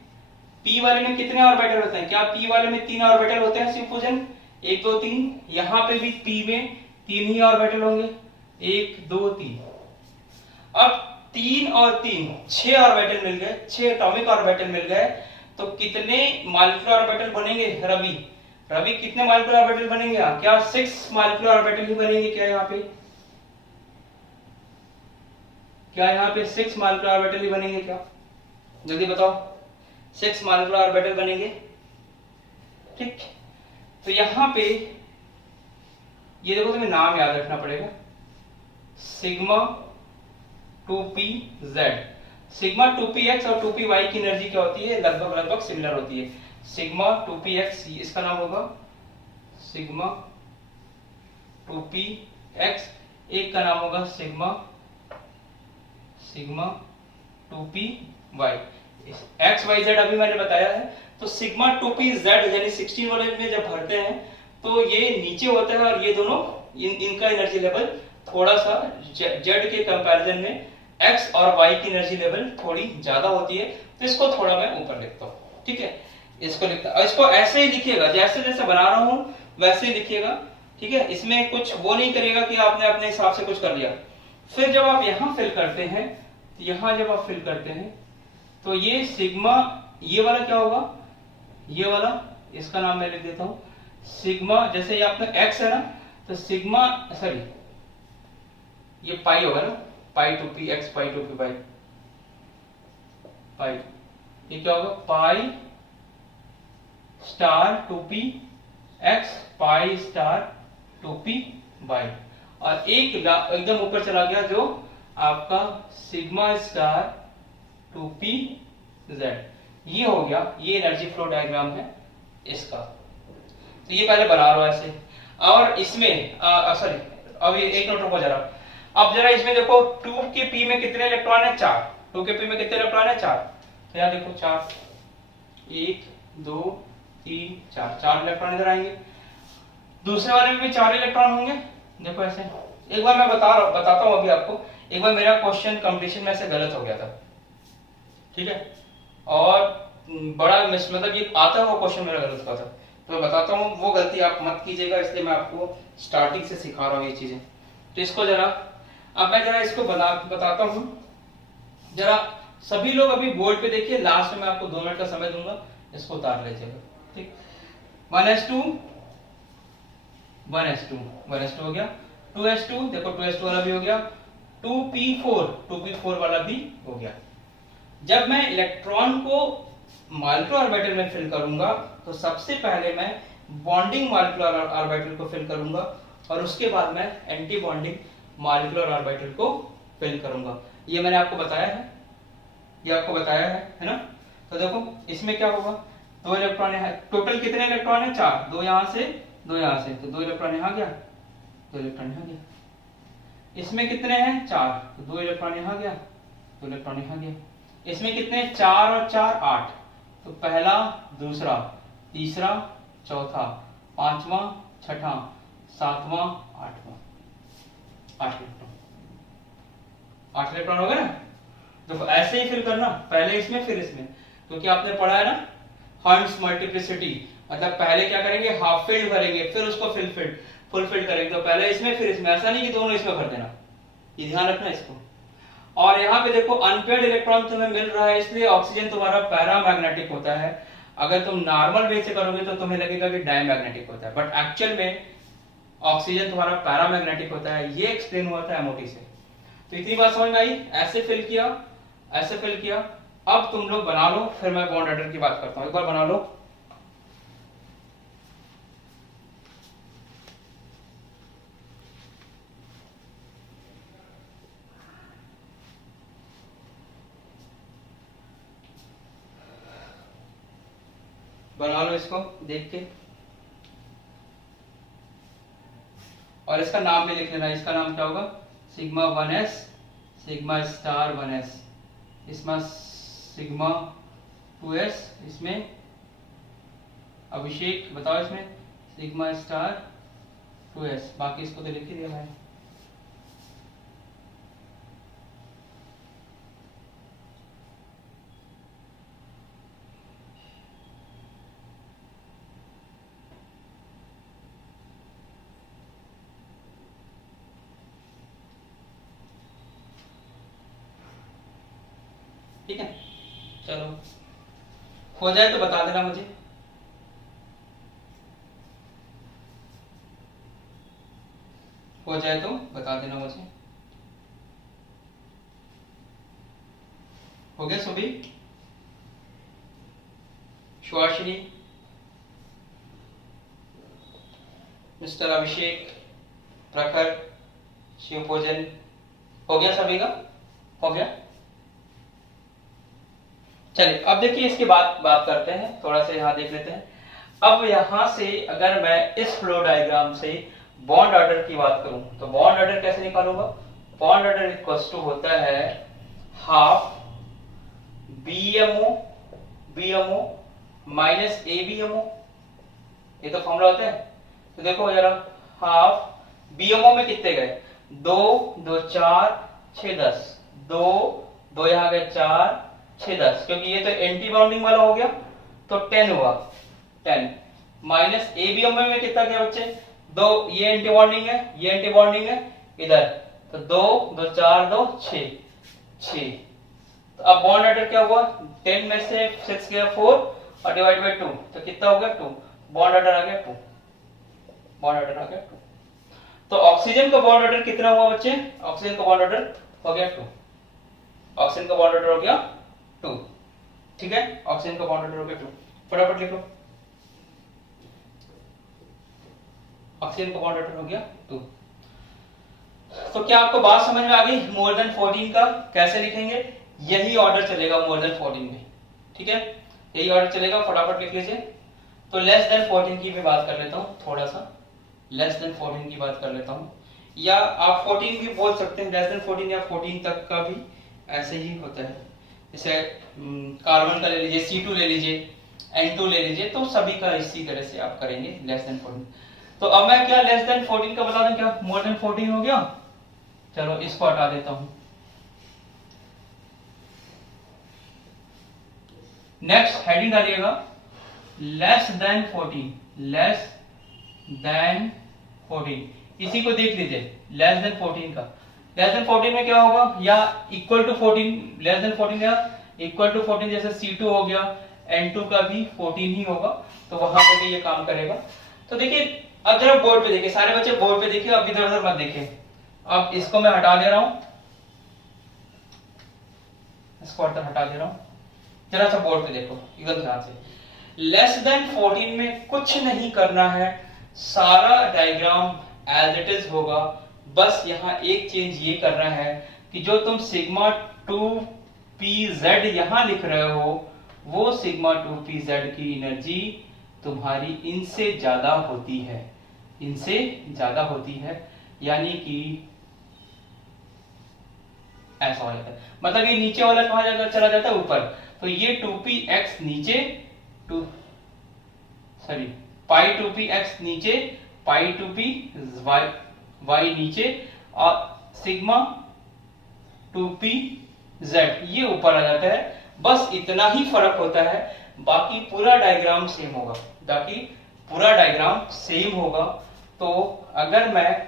P वाले में कितने ऑर्बिटल होते हैं, क्या P वाले में 3 ऑर्बिटल होते हैं सिंपल, 1 2 3। यहां पे भी P में 3 ही ऑर्बिटल होंगे, 1 2 3। अब 3 और 3 6 ऑर्बिटल मिल गए, 6 एटॉमिक ऑर्बिटल मिल गए, तो कितने मॉलिक्यूलर ऑर्बिटल बनेंगे रवि, रवि कितने मॉलिक्यूलर ऑर्बिटल बनेंगे यहाँ? क्या 6 मॉलिक्यूलर ऑर्बिटल ही बनेंगे क्या यहाँ पे? क्या यहाँ पे 6 मॉलिक्यूलर ऑर्बिटल ही बनेंगे क्या? जल्दी बताओ, 6 मॉलिक्यूलर ऑर्बिटल बनेंगे, ठीक। तो यहाँ पे ये देखो, तुम्हें नाम याद रखना पड़ेगा, सिग्मा 2p(z). सिग्मा 2px और 2py की एनर्जी क्या होती है? लगभग लगभग सिमिलर होती है। सिग्मा 2px इसका नाम होगा सिग्मा 2px, एक का नाम होगा sigma 2py। x y z अभी मैंने बताया है। तो सिग्मा 2pz यानी 16 वाले में जब भरते हैं तो ये नीचे होता है और ये दोनों इनका एनर्जी लेवल थोड़ा सा z के कंपैरिजन में x और y की एनर्जी लेवल थोड़ी ज्यादा होती है। तो इसको थोड़ा मैं ऊपर लिखता हूँ, ठीक है। इसको लिखता और इसको ऐसे ही लिखिएगा, जैसे जैसे बना रहा हूं वैसे ही लिखिएगा, ठीक है। इसमें कुछ वो नहीं करिएगा कि आपने अपने हिसाब से कुछ कर लिया। फिर जब आप यहां फिल करते हैं, यहां जब आप फिल करते हैं तो ये सिग्मा, ये वाला क्या होगा? ये वाला, इसका नाम मैं लिख देता हूं सिग्मा, जैसे ये आपका x है ना, तो सिग्मा, सॉरी ये पाई होगा ना, पाई 2px पाई 2py, पाई, ये क्या होगा? Pi star 2px pi star 2py। और एक एकदम ऊपर चला गया जो आपका सिग्मा स्टार 2pz, ये हो गया। ये एनर्जी फ्लो डायग्राम है इसका। तो ये पहले बना लो ऐसे। और इसमें सॉरी, अब ये एक नोट रुको जरा। अब जरा इसमें देखो 2 के p में कितने इलेक्ट्रॉन है? 4। 2 के p में कितने इलेक्ट्रॉन है? 4। तो यहाँ देखो 4, 1 2 3 4, 4 इलेक्ट्रॉन इधर आएंगे। दूसरे वाले में भी 4 इलेक्ट्रॉन होंगे। देखो ऐसे, एक बार मैं बताता हूँ अभी आपको। एक बार मेरा क्वेश्चन कंप्लीशन में ऐसे गलत हो गया था, ठीक है, और बड़ा मतलब ये आता है वो क्वेश्चन मेरा गलत हुआ था, तो मैं बताता हूँ, वो गलती आप मत कीजिएगा, इसलिए मैं आपको स्टार्टिंग से सिखा रहा हूँ ये चीजें। तो इसको जरा, अब मैं जरा इसको बताता हूँ जरा। सभी लोग अभी बोर्ड पे देखिए, लास्ट में मैं आपको 2 मिनट का समय दूंगा, इसको उतार लीजिएगा, ठीक। 1s2 1s2 1s2 हो गया। 2s2 देखो, 2s2 वाला भी हो गया। 2p4 वाला भी हो गया। जब मैं इलेक्ट्रॉन को मॉलिक्यूलर ऑर्बिटल में फिल करूंगा तो सबसे पहले मैं बॉन्डिंग मॉलिक्यूलर ऑर्बिटल को फिल करूंगा और उसके बाद मैं एंटी बॉन्डिंग मॉलिक्यूलर ऑर्बिटल को फिल करूंगा। ये मैंने आपको बताया है, ये आपको बताया है ना। तो देखो इसमें क्या होगा, 2 इलेक्ट्रॉन है, टोटल कितने इलेक्ट्रॉन है? 4। 2 यहां से 2 यहां से, तो 2 इलेक्ट्रॉन यहां गया, 2 इलेक्ट्रॉन यहां गया। इसमें कितने हैं? 4, तो 2 इलेक्ट्रॉन यहां गया, 2 इलेक्ट्रॉन यहां गया। इसमें कितने? 4 और 4 8, तो पहला, दूसरा, तीसरा, चौथा, पांचवा, छठा, सातवां, आठवां, 8 इलेक्ट्रॉन, 8 इलेक्ट्रॉन हो गए ना। तो ऐसे ही फिल करना, पहले इसमें फिर इसमें, क्योंकि आपने पढ़ा है ना हंट्स मल्टीप्लिसिटी, मतलब पहले क्या करेंगे? हाफ फील्ड भरेंगे, फिर उसको फुल फील्ड करेंगे। तो पहले इसमें फिर इसमें, ऐसा नहीं कि दोनों इसमें भर देना, ये ध्यान रखना इसको। और यहाँ पे देखो अनपेयर्ड इलेक्ट्रॉन तुम्हें मिल रहा है, इसलिए ऑक्सीजन तुम्हारा पैरामैग्नेटिक होता है। अगर तुम नॉर्मल वे से करोगे तो तुम्हें लगेगा कि डायमैग्नेटिक होता है, बट एक्चुअल में ऑक्सीजन तुम्हारा पैरामैग्नेटिक होता है। ये एक्सप्लेन हुआ था एमओटी से। तो इतनी बात समझ में आई? ऐसे फिल किया, ऐसे फिल किया। अब तुम लोग बना लो, फिर मैं बॉन्ड ऑर्डर की बात करता हूं। एक बार बना लो। बना लो इसको देख के, और इसका नाम भी लिख लेना। इसका नाम क्या होगा? Sigma 1s, sigma star 1s, इसमें सिग्मा 2s, इसमें अभिषेक बताओ, इसमें सिग्मा स्टार 2s। बाकी इसको तो लिख ही दिया है। ठीक है, चलो हो जाए तो बता देना मुझे। हो जाए तो बता देना मुझे। हो गया सभी? सुहासिनी, मिस्टर अभिषेक, प्रखर, शिवभोजन, हो गया सभी का? हो गया। चलिए अब देखिए इसके बाद बात करते हैं, थोड़ा सा यहाँ देख लेते हैं। अब यहां से अगर मैं इस फ्लो डायग्राम से बॉन्ड ऑर्डर की बात करूं तो बॉन्ड ऑर्डर कैसे निकालूंगा? बॉन्ड ऑर्डर इक्वल्स टू होता है हाफ बीएमओ माइनस एबीएमओ। ये तो फॉर्मूला होता है। तो देखो जरा, हाफ बीएमओ में कितने गए? 2 2 4 6 10, 2 2 यहाँ गए 4 6 10, क्योंकि ये तो एंटी बाउंडिंग वाला हो गया तो 10 हुआ, 10 माइनस एबीएमओ में कितना गया बच्चे? 2, ये एंटी बॉन्डिंग है, ये एंटी बॉन्डिंग है इधर, तो 2 2 4 2 6 6। तो अब बॉन्ड ऑर्डर क्या हुआ? 10 में से 6 गया 4 और डिवाइड बाय 2, तो कितना हो गया? 2। बॉन्ड ऑर्डर आ गया 2, बॉन्ड ऑर्डर आ गया 2। तो ऑक्सीजन का बॉन्ड ऑर्डर कितना हुआ बच्चे? ऑक्सीजन का बॉन्ड ऑर्डर हो गया 2। ऑक्सीजन का बॉन्ड ऑर्डर हो गया 2, ठीक है? ऑक्सीजन का बॉन्ड ऑर्डर हो गया 2। फटाफट लिखो, ऑक्सीजन का बॉन्ड ऑर्डर हो गया 2। तो क्या आपको बात समझ में आ गई? मोर देन 14 का कैसे लिखेंगे? यही ऑर्डर चलेगा मोर देन 14 में, ठीक है? यही ऑर्डर चलेगा, फटाफट लिख लीजिए। तो लेस देन 14 की भी बात कर लेता हूं, थोड़ा सा लेस देन 14 की बात कर लेता हूं, या आप 14 भी बोल सकते हैं, लेस देन 14 या 14 तक का भी ऐसे ही होता है। जैसे कार्बन का ले लीजिए, C2 ले लीजिए, N2 ले लीजिए, तो सभी का इसी तरह से आप करेंगे लेस देन 14। तो अब मैं क्या लेस देन 14 का बता दूं? क्या मोर देन 14 हो गया? चलो इसको हटा देता हूं। नेक्स्ट हेडिंग डालिएगा लेस देन 14, लेस देन 14। इसी को देख लीजिए, लेस देन 14 का। लेस देन 14 में क्या होगा? या इक्वल टू 14, लेस देन 14 या इक्वल टू 14, जैसे C2 हो गया, N2 का भी 14 ही होगा, तो वहां पे भी ये काम करेगा। तो देखिए अब जरा बोर्ड पे देखिए, सारे बच्चे बोर्ड पे देखिए, अब इधर उधर मत देखिए। अब इसको मैं हटा दे रहा हूं, इसको हटा दे रहा हूं, जरा सा बोर्ड पे देखो एकदम ध्यान से। लेस देन 14 में कुछ नहीं करना है, सारा डायग्राम एज इट इज होगा। बस यहां एक चेंज ये करना है कि जो तुम सिग्मा 2pz यहां लिख रहे हो, वो सिग्मा 2pz की एनर्जी तुम्हारी इनसे ज्यादा होती है, इनसे ज्यादा होती है, यानी कि ऐसा हो जाता है। मतलब ये नीचे वाला कहां जाता चला जाता है? ऊपर। तो ये 2px नीचे, पाई 2px नीचे, पाई 2py नीचे, और सिग्मा 2pz ये ऊपर आ जाता है। बस इतना ही फर्क होता है, बाकी पूरा डायग्राम सेम होगा, बाकी पूरा डायग्राम सेम होगा। तो अगर मैं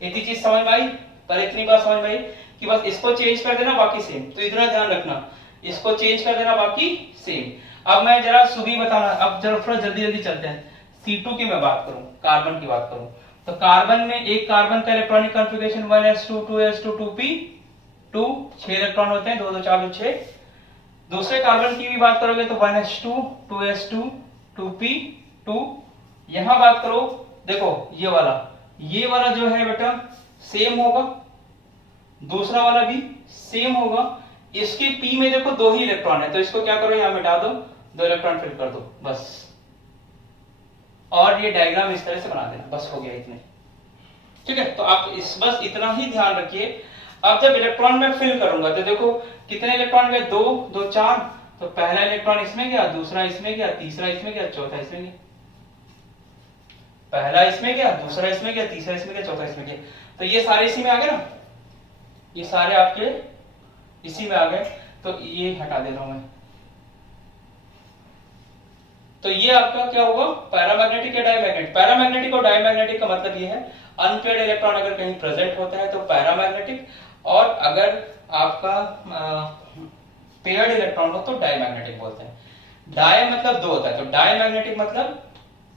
इतनी चीज समझ में आई, पर इतनी बात समझ में आई कि बस इसको चेंज कर देना, बाकी सेम। तो इतना ध्यान रखना, इसको चेंज कर देना, बाकी सेम। अब मैं जरा सुबह बताना, अब जरा थोड़ा जल्दी जल्दी चलते हैं। C2 की मैं बात करूं, कार्बन की बात करूं, तो कार्बन में एक कार्बन का electronic configuration 1s2 2s2 2p2, 6 electron होते हैं, 2 2 4 2 6। दूसरे कार्बन की भी बात करोगे तो 1s2 2s2 2p2। यहां बात करो, देखो ये वाला जो है बेटा सेम होगा, दूसरा वाला भी सेम होगा। इसके p में देखो 2 ही इलेक्ट्रॉन है, तो इसको क्या करो, यहां मिटा दो, 2 इलेक्ट्रॉन फिल कर दो बस, और ये डायग्राम इस तरह से बना देना, बस हो गया इतने। ठीक है, तो आप बस इतना ही ध्यान रखिए। अब जब इलेक्ट्रॉन में फिल करूंगा तो देखो कितने इलेक्ट्रॉन गए, 2 2 4। तो पहला इलेक्ट्रॉन इसमें गया, दूसरा इसमें गया, तीसरा इसमें गया, चौथा इसमें गया। पहला इसमें गया, दूसरा इसमें गया, तीसरा इसमें गया, चौथा इसमें गया। तो ये सारे इसी में आ गए ना, ये सारे आपके इसी में आ गए। तो ये हटा दे रहा हूं मैं। तो ये आपका क्या होगा, पैरामैग्नेटिक या डायमैग्नेटिक। पैरामैग्नेटिक और डायमैग्नेटिक का मतलब ये है, अनपेयर्ड इलेक्ट्रॉन अगर कहीं प्रेजेंट होता है तो पैरामैग्नेटिक, और अगर आपका पेयर्ड इलेक्ट्रॉन हो तो डायमैग्नेटिक बोलते हैं। डाय मतलब 2 होता है, तो डायमैग्नेटिक मतलब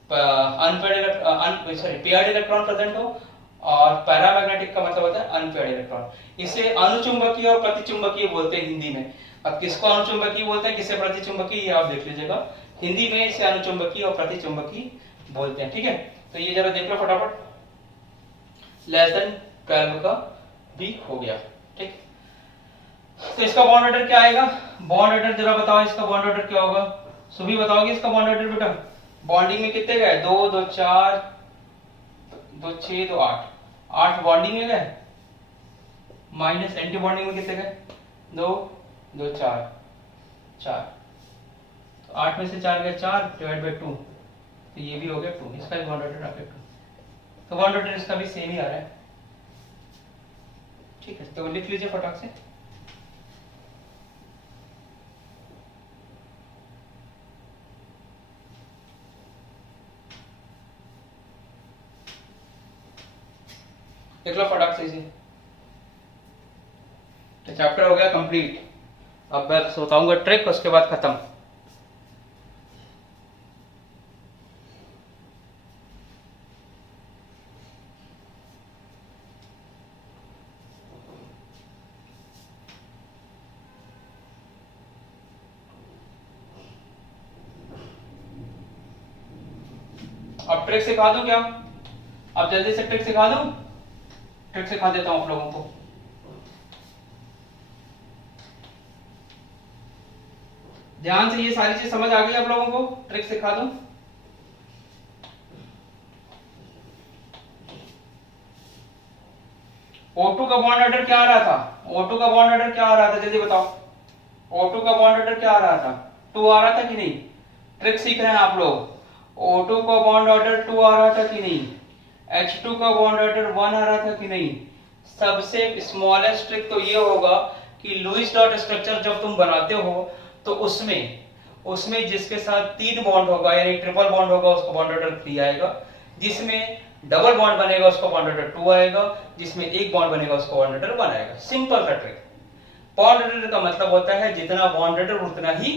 पेयर्ड इलेक्ट्रॉन प्रेजेंट हो, और पैरामैग्नेटिक का मतलब होता है अनपेयर्ड इलेक्ट्रॉन। इसे अनुचुंबकीय और प्रतिचुंबकीय बोलते हैं हिंदी में। अब किसको अनुचुंबकीय बोलते हैं, किसे प्रतिचुंबकीय, ये आप देख लीजिएगा। हिंदी में इसे अनुचुंबकीय और प्रतिचुंबकीय बोलते हैं। ठीक है, तो ये जरा देख लो फटाफट, लेस देन 12 का भी हो गया। ठीक, तो इसका बॉन्ड ऑर्डर क्या आएगा, बॉन्ड ऑर्डर जरा बताओ, इसका बॉन्ड ऑर्डर क्या होगा, सुभी बताओगे इसका बॉन्ड ऑर्डर बेटा। बॉन्डिंग में कितने गए, 2 2 4 2 6 2 8, 8 बॉन्डिंग में गए, माइनस एंटी बॉन्डिंग में कितने गए, 2 2 4 4, तो 8 में से 4 गए 4 डिवाइड बाय 2, तो ये भी हो गया 2, इसका भी बॉन्ड ऑर्डर आ गया 2, तो बॉन्ड ऑर्डर इसका भी सेम ही आ रहा है। ठीक है, तो लिख लीजिए फटाक से। देख लो फटाक से इसे, तो चैप्टर हो गया कंप्लीट। अब मैं बताऊंगा ट्रिक, उसके बाद खत्म। अब ट्रिक सिखा दूं क्या, अब जल्दी से ट्रिक सिखा दूं, ट्रिक सिखा देता हूं आप लोगों को। ध्यान से, ये सारी चीज समझ आ गई आप लोगों को, ट्रिक सिखा दूं। O2 का बॉन्ड ऑर्डर क्या आ रहा था, O2 का बॉन्ड ऑर्डर क्या आ रहा था, जल्दी बताओ। O2 का बॉन्ड ऑर्डर क्या आ रहा था, 2 आ रहा था कि नहीं, ट्रिक सीख रहे हैं आप लोग। O2 का बॉन्ड ऑर्डर 2 आ रहा था कि नहीं, H2 का बॉन्ड ऑर्डर 1 आ रहा था कि नहीं। सबसे स्मॉलेस्ट ट्रिक तो ये होगा कि लुईस डॉट स्ट्रक्चर जब तुम बनाते हो तो उसमें जिसके साथ 3 बॉन्ड होगा यानी ट्रिपल बॉन्ड होगा उसका बॉन्ड ऑर्डर 3 आएगा, जिसमें डबल बॉन्ड बनेगा उसका बॉन्ड ऑर्डर 2 आएगा, जिसमें एक बॉन्ड बनेगा उसका बॉन्ड ऑर्डर 1 आएगा। सिंपल सा ट्रिक। बॉन्ड ऑर्डर का मतलब होता है जितना बॉन्ड ऑर्डर उतना ही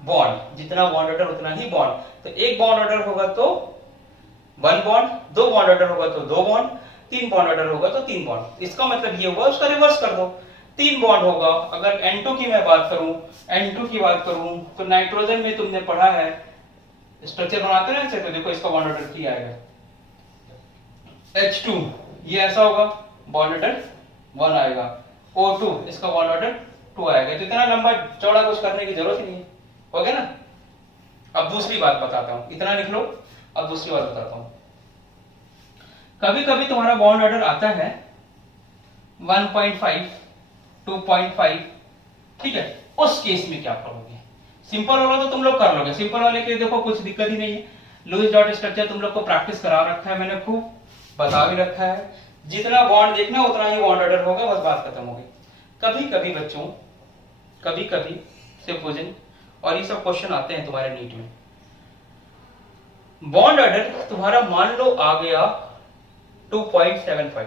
बॉन्ड, जितना बॉन्ड ऑर्डर उतना ही बॉन्ड। तो एक बॉन्ड ऑर्डर होगा तो 1 बॉन्ड, 2 बॉन्ड ऑर्डर होगा तो 2 बॉन्ड, 3 बॉन्ड ऑर्डर होगा तो 3 बॉन्ड। इसका मतलब ये हुआ, उसका रिवर्स कर दो। 3 बॉन्ड होगा, अगर N2 की मैं बात करूं, N2 की बात करूं तो नाइट्रोजन में तुमने पढ़ा है स्ट्रक्चर बनाते हैं ऐसे, तो देखो इसका बॉन्ड ऑर्डर 3 आएगा। H2 ये ऐसा होगा, बॉन्ड ऑर्डर 1 आएगा। O2 इसका बॉन्ड ऑर्डर 2 आएगा। तो इतना लंबा चौड़ा कुछ करने की जरूरत ही नहीं है, हो गया ना। अब दूसरी बात बताता हूं, इतना लिख लो। अब दूसरी बात बताता हूं, कभी कभी तुम्हारा बॉन्ड ऑर्डर आता है 1.5 2.5, ठीक है, उस केस में क्या करोगे। सिंपल वाला तो तुम लोग कर लोगे, सिंपल वाले के देखो कुछ दिक्कत ही नहीं है। लुईस डॉट स्ट्रक्चर तुम लोग को प्रैक्टिस करा रखा है मैंने, खूब बता भी रखा है। जितना बॉन्ड देखना उतना ही बॉन्ड ऑर्डर होगा, बस बात खत्म हो गई। कभी कभी बच्चों, कभी कभी सिंपोजिन और ये सब क्वेश्चन आते हैं तुम्हारे नीट में। बॉन्ड ऑर्डर तुम्हारा मान लो आ गया 2.75,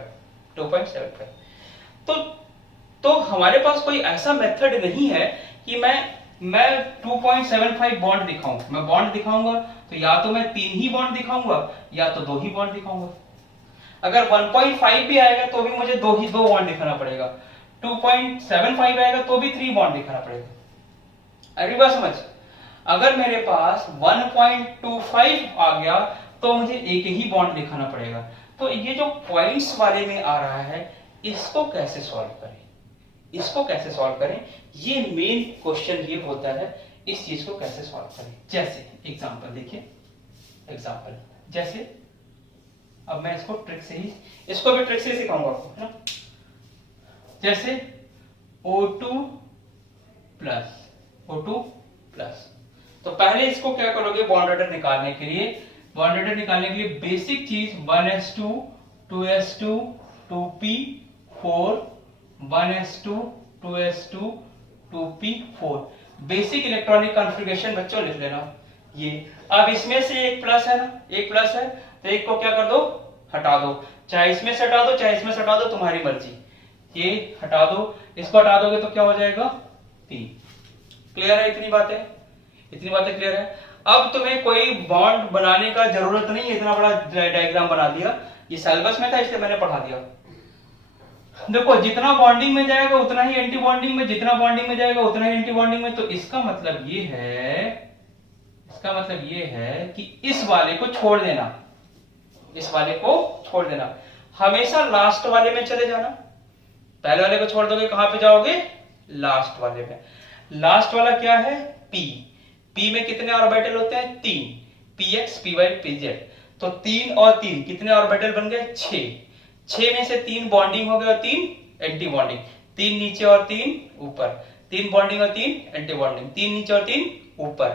तो हमारे पास कोई ऐसा मेथड नहीं है कि मैं 2.75 बॉन्ड दिखाऊं। मैं बॉन्ड दिखाऊंगा तो या तो मैं 3 ही बॉन्ड दिखाऊंगा या तो 2 ही बॉन्ड दिखाऊंगा। अगर 1.5 भी आएगा तो भी मुझे 2 बॉन्ड दिखाना पड़ेगा, 2.75 आएगा तो भी 3 बॉन्ड दिखाना पड़ेगा। अरे बात समझ, अगर मेरे पास 1.25 आ गया तो मुझे एक ही बॉन्ड दिखाना पड़ेगा। तो ये जो पॉइंट्स वाले में आ रहा है, इसको कैसे सॉल्व करें, इसको कैसे सॉल्व करें, ये मेन क्वेश्चन ये होता है, इस चीज को कैसे सॉल्व करें। जैसे एग्जांपल देखिए, एग्जांपल जैसे अब मैं इसको ट्रिक से ही, इसको भी ट्रिक से सिखाऊंगा आपको, है ना। जैसे O2 प्लस, तो पहले इसको क्या करोगे, बॉन्ड ऑर्डर निकालने के लिए, बॉन्ड ऑर्डर निकालने के लिए बेसिक चीज 1s2 2s2 2p4 1s2 2s2 2p4, basic electronic configuration बच्चों लिख लेना ये। अब इसमें से एक प्लस है ना, एक प्लस है तो एक को क्या कर दो, हटा दो, चाहे इसमें से हटा दो चाहे इसमें से हटा दो, तुम्हारी मर्जी। ये हटा दो, इसको हटा दोगे तो क्या हो जाएगा 3। क्लियर है, इतनी बातें क्लियर है। अब तुम्हें कोई बॉन्ड बनाने का जरूरत नहीं है, इतना बड़ा डायग्राम बना दिया, ये सिलेबस में था इसलिए मैंने पढ़ा दिया। देखो जितना बॉन्डिंग में जाएगा उतना ही एंटी बॉन्डिंग में, जितना बॉन्डिंग में जाएगा उतना ही एंटी बॉन्डिंग में। तो इसका मतलब ये है कि इस वाले को छोड़ देना, इस वाले को छोड़ देना, हमेशा लास्ट वाले में चले जाना। पहले वाले को छोड़ दोगे कहां पे जाओगे? लास्ट वाले में। लास्ट वाला क्या है? पी। पी में कितने ऑर्बिटल होते हैं? 3, px py pz। तो 3 और 3 कितने ऑर्बिटल बन गए? 6। 6 में से 3 बॉन्डिंग हो गए और 3 एंटी बॉन्डिंग। 3 नीचे और 3 ऊपर, 3 बॉन्डिंग और 3 एंटी बॉन्डिंग, 3 नीचे और 3 ऊपर।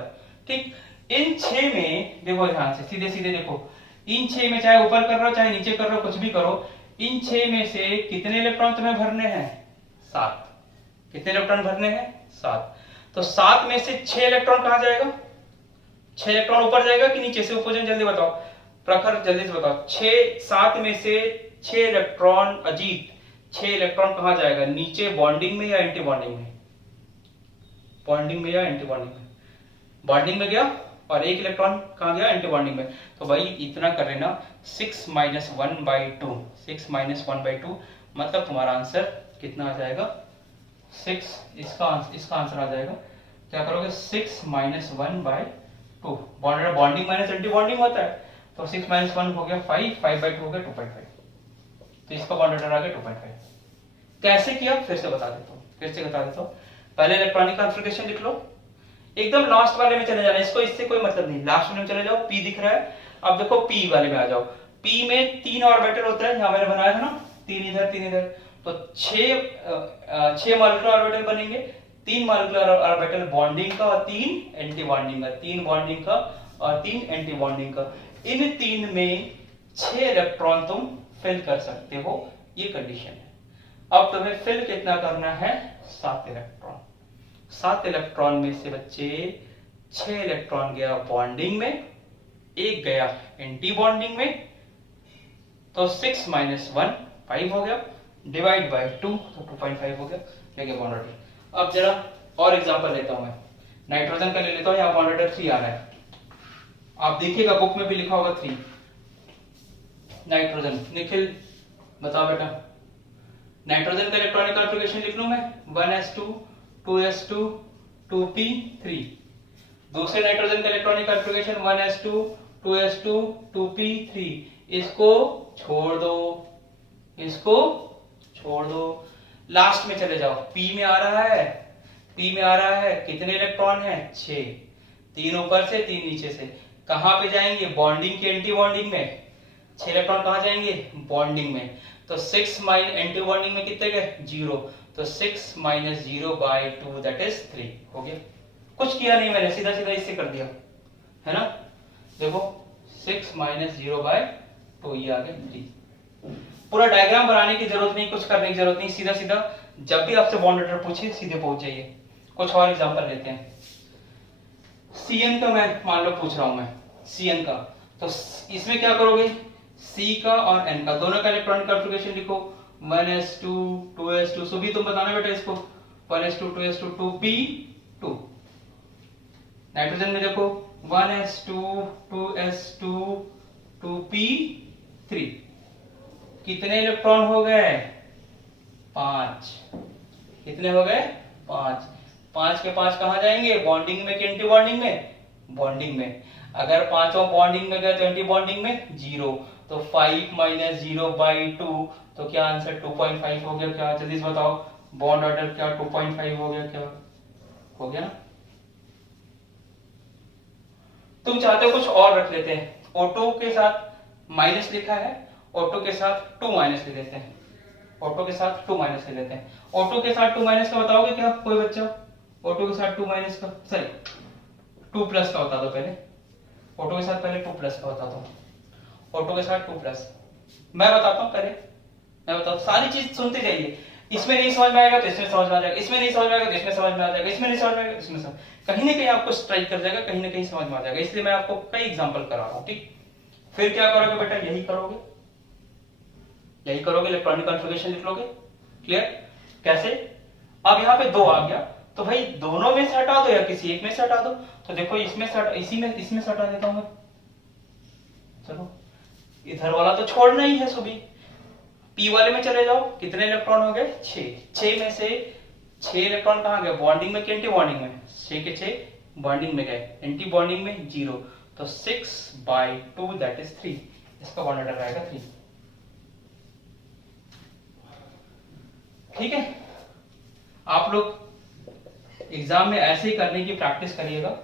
ठीक, इन 6 में देखो ध्यान से, सीधे सीधे देखो, इन 6 में चाहे ऊपर कर रहे हो चाहे नीचे कर रहे हो, कुछ भी करो, इन 6 में से कितने इलेक्ट्रॉन तुम्हें भरने हैं? 7। कितने इलेक्ट्रॉन भरने हैं? 7। तो 7 में से 6 इलेक्ट्रॉन कहां जाएगा? 6 इलेक्ट्रॉन ऊपर जाएगा कि नीचे से? ऊपर? जल्दी बताओ प्रखर, जल्दी से बताओ। 7 में से 6 इलेक्ट्रॉन, अजीत 6 इलेक्ट्रॉन कहां जाएगा? नीचे बॉन्डिंग में या एंटी बॉन्डिंग में? बॉन्डिंग में या एंटी बॉन्डिंग में? बॉन्डिंग में गया, और 1 इलेक्ट्रॉन कहां गया? एंटी बॉन्डिंग में। तो भाई इतना कर लेना, 6 - 1/2, 6 - 1/2, मतलब तुम्हारा आंसर कितना आ जाएगा? 6। इसका आंसर आ जाएगा, क्या करोगे? 6 - 1/2। बॉन्डिंग माइनस एंटी बॉन्डिंग होता है, तो 6 - 1 हो गया 5, 5/2 हो गया 2.5। तो इसका बॉन्ड ऑर्डर आ गया 2.5। कैसे किया फिर से बता देता हूं। पहले इलेक्ट्रॉनिक कॉन्फ़िगरेशन लिख लो, एकदम लास्ट वाले में चले जाना, इसको इससे कोई मतलब नहीं, लास्ट वाले में चले जाओ। पी दिख रहा है, अब देखो पी वाले में आ जाओ। पी में 3 ऑर्बिटल होता है, यहां मैंने बनाया था ना, 3 इधर 3 इधर, तो 6 मॉलिक्यूलर ऑर्बिटल बनेंगे। 3 मॉलिक्यूलर ऑर्बिटल बॉन्डिंग का और 3 एंटी बॉन्डिंग का, 3 बॉन्डिंग का और 3 एंटी बॉन्डिंग का। इन 3 में 6 इलेक्ट्रॉन तुम फिल कर सकते हो, ये कंडीशन है। अब तुम्हें फिल कितना करना है? 7 इलेक्ट्रॉन। 7 इलेक्ट्रॉन में से बच्चे 6 इलेक्ट्रॉन गया बॉन्डिंग में, 1 गया एंटी बॉन्डिंग में, तो 6 - 1 5 हो गया, डिवाइड बाय 2 तो 2.5 हो गया। लेके बॉन्ड ऑर्डर। अब जरा और एग्जांपल लेता हूं मैं, नाइट्रोजन का ले लेता हूं। यहां बॉन्ड ऑर्डर 3 आ रहा है, आप देखिएगा बुक में भी लिखा होगा 3 नाइट्रोजन। निखिल बताओ बेटा, नाइट्रोजन का इलेक्ट्रॉनिक कॉन्फ़िगरेशन लिख लूं मैं? 1s2 2s2 2p3। दूसरे नाइट्रोजन का electronic configuration 1s2 2s2 2p3। इसको छोड़ दो, इसको छोड़ दो, लास्ट में चले जाओ। पी में आ रहा है, कितने इलेक्ट्रॉन है? 6। 3 ऊपर से 3 नीचे से, कहां पे जाएंगे? बॉन्डिंग के एंटी बॉन्डिंग में। 6 इलेक्ट्रॉन कहां जाएंगे? बॉन्डिंग में। तो 6 - एंटी बॉन्डिंग में कितने गए? 0। तो 6 - 0/2 दैट इज 3 हो गया। कुछ किया नहीं मैंने, सीधा सीधा इससे कर दिया, है ना। देखो 6 - 0/2, ये आ गया 3। पूरा डायग्राम बनाने की जरूरत नहीं, कुछ करने की जरूरत नहीं, सीधा सीधा जब भी आपसे बॉन्ड ऑर्डर पूछे सीधे पहुंच जाइए। कुछ और एग्जांपल लेते हैं। CN का मैं मान लो पूछ रहा हूं मैं, CN का, तो इसमें क्या करोगे? C का और N का दोनों का इलेक्ट्रॉनिक कॉन्फ़िगरेशन लिखो। 1s2 2s2, सो भी तुम बताना बेटा इसको, 1s2 2s2 2p2। नाइट्रोजन में देखो 1s2 2s2 2p3। कितने इलेक्ट्रॉन हो गए? 5। कितने हो गए? 5। 5 के 5 कहां जाएंगे? बॉन्डिंग में कि एंटी बॉन्डिंग में? बॉन्डिंग में। अगर पांचों बॉन्डिंग में गए तो एंटी बॉन्डिंग में 0। तो 5 - 0/2, तो क्या आंसर 2.5 हो गया? क्या जल्दी से बताओ, बॉन्ड ऑर्डर क्या 2.5 हो गया? क्या हो गया ना? तुम चाहते हो कुछ और रख लेते हैं, O2 के साथ माइनस लिखा है, O2 के साथ 2 माइनस ले लेते हैं, O2 के साथ 2 माइनस ले लेते हैं। O2 के साथ 2 माइनस का बताओगे क्या कोई बच्चा? O2 के साथ 2 माइनस का, सॉरी 2 प्लस का बता दो पहले। O2 के साथ पहले 2 प्लस का बता दो। O2 के साथ 2 प्लस मैं बताता हूं पहले, मैं बताता हूं, सारी चीज सुनते जाइए। इसमें नहीं समझ में आएगा तो इसमें समझ में आ जाएगा, इसमें नहीं समझ में आएगा तो इसमें समझ में आ जाएगा, इसमें नहीं समझ में आएगा तो इसमें समझ, कहीं ना कहीं आपको स्ट्राइक कर जाएगा, कहीं ना कहीं समझ में आ जाएगा। इसलिए मैं आपको कई एग्जांपल करा रहा हूं। ठीक, फिर क्या करोगे बेटा? यही करोगे, इलेक्ट्रॉनिक कॉन्फ़िगरेशन लिख लोगे। क्लियर? कैसे? अब यहाँ पे 2 आ गया, तो भाई दोनों में से हटा दो या किसी एक में से हटा दो। तो देखो इसमें से इसमें से हटा देता हूं मैं। चलो इधर वाला तो छोड़ना ही है सभी। पी वाले में चले जाओ, कितने इलेक्ट्रॉन हो गए 6। 6 में से 6 इलेक्ट्रॉन कहाँ गए, बॉन्डिंग में कि एंटी बॉन्डिंग में? 6 के 6 बॉन्डिंग में गए, एंटी बॉन्डिंग में 0, तो 6/2 दैट इज 3। इसका बॉन्ड ऑर्डर आएगा 3। ठीक है, आप लोग एग्जाम में ऐसे ही करने की प्रैक्टिस करिएगा।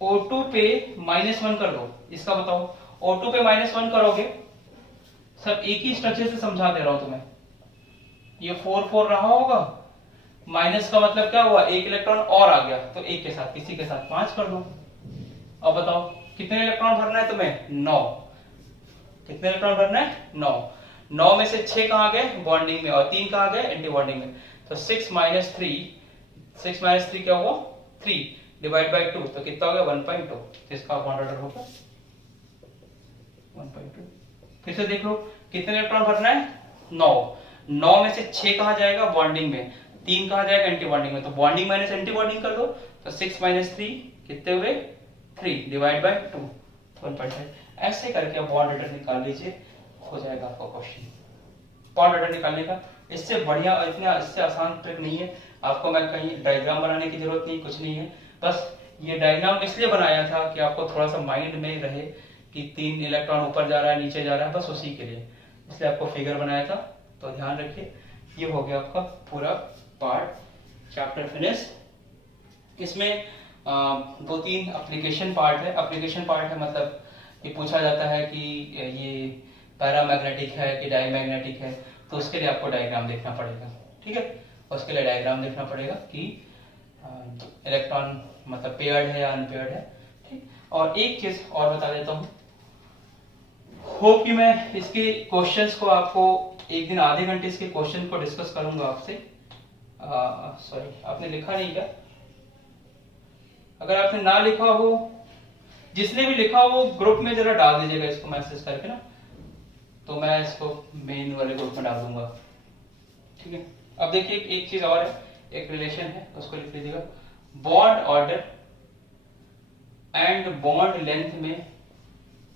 O2 पे -1 कर दो, इसका बताओ। O2 पे -1 करोगे, सब एक ही स्ट्रक्चर से समझा दे रहा हूं तुम्हें। ये 4 रहा होगा, माइनस का मतलब क्या हुआ, एक इलेक्ट्रॉन और आ गया, तो एक के साथ किसी के साथ 5 कर दो। अब बताओ कितने इलेक्ट्रॉन भरना है तुम्हें, 9। कितने इलेक्ट्रॉन भरना है, 9। 9 में से 6 कहां गए, बॉन्डिंग में, और 3 कहां गए, एंटी बॉन्डिंग में। तो 6 - 3 क्या हुआ, 3 डिवाइड बाई 2, तो कितना हो गया 1.2। तो इसका बॉन्ड ऑर्डर होगा 1.2। फिर से देख लो कितने इलेक्ट्रॉन भरना है, 9। 9 में से 6 कहां जाएगा, बॉन्डिंग में, 3 कहां जाएगा, एंटी बॉन्डिंग में। तो बॉन्डिंग माइनस एंटी बॉन्डिंग कर दो, तो 6 - 3 कितने हुए, 3 डिवाइड बाई 2, 1.5। ऐसे करके आप बॉन्ड ऑर्डर निकाल लीजिए, हो जाएगा आपका क्वेश्चन। बॉन्ड ऑर्डर निकालने का इससे बढ़िया, इतना इससे आसान ट्रिक नहीं है। आपको मैं कहीं डायग्राम बनाने की जरूरत नहीं, कुछ नहीं है। बस ये डायग्राम इसलिए बनाया था कि आपको थोड़ा सा माइंड में रहे कि 3 इलेक्ट्रॉन ऊपर जा रहा है, नीचे जा रहा है, बस उसी के लिए, इसलिए आपको फिगर बनाया था। तो ध्यान रखिए, ये हो गया आपका पूरा पार्ट, चैप्टर फिनिश। इसमें 2-3 एप्लीकेशन पार्ट है। एप्लीकेशन पार्ट है मतलब ये पूछा जाता है कि ये पैरामैग्नेटिक है कि डायमैग्नेटिक है, तो उसके लिए आपको डायग्राम देखना पड़ेगा। ठीक है, उसके लिए डायग्राम देखना पड़ेगा कि इलेक्ट्रॉन मतलब पेयर्ड है या अनपेयर्ड है। ठीक, और एक चीज और बता देता हूँ, होप कि मैं इसके क्वेश्चंस को आपको एक दिन आधे घंटे इसके क्वेश्चन को डिस्कस करूंगा आपसे। सॉरी, आपने लिखा नहीं क्या? अगर आपने ना लिखा हो, जिसने भी लिखा हो ग्रुप में जरा डाल दीजिएगा इसको मैसेज करके ना, तो मैं इसको मेन वाले ग्रुप में डाल दूंगा। ठीक है, अब देखिए एक चीज और है, एक रिलेशन है, उसको लिख लीजिएगा। Bond order and bond length में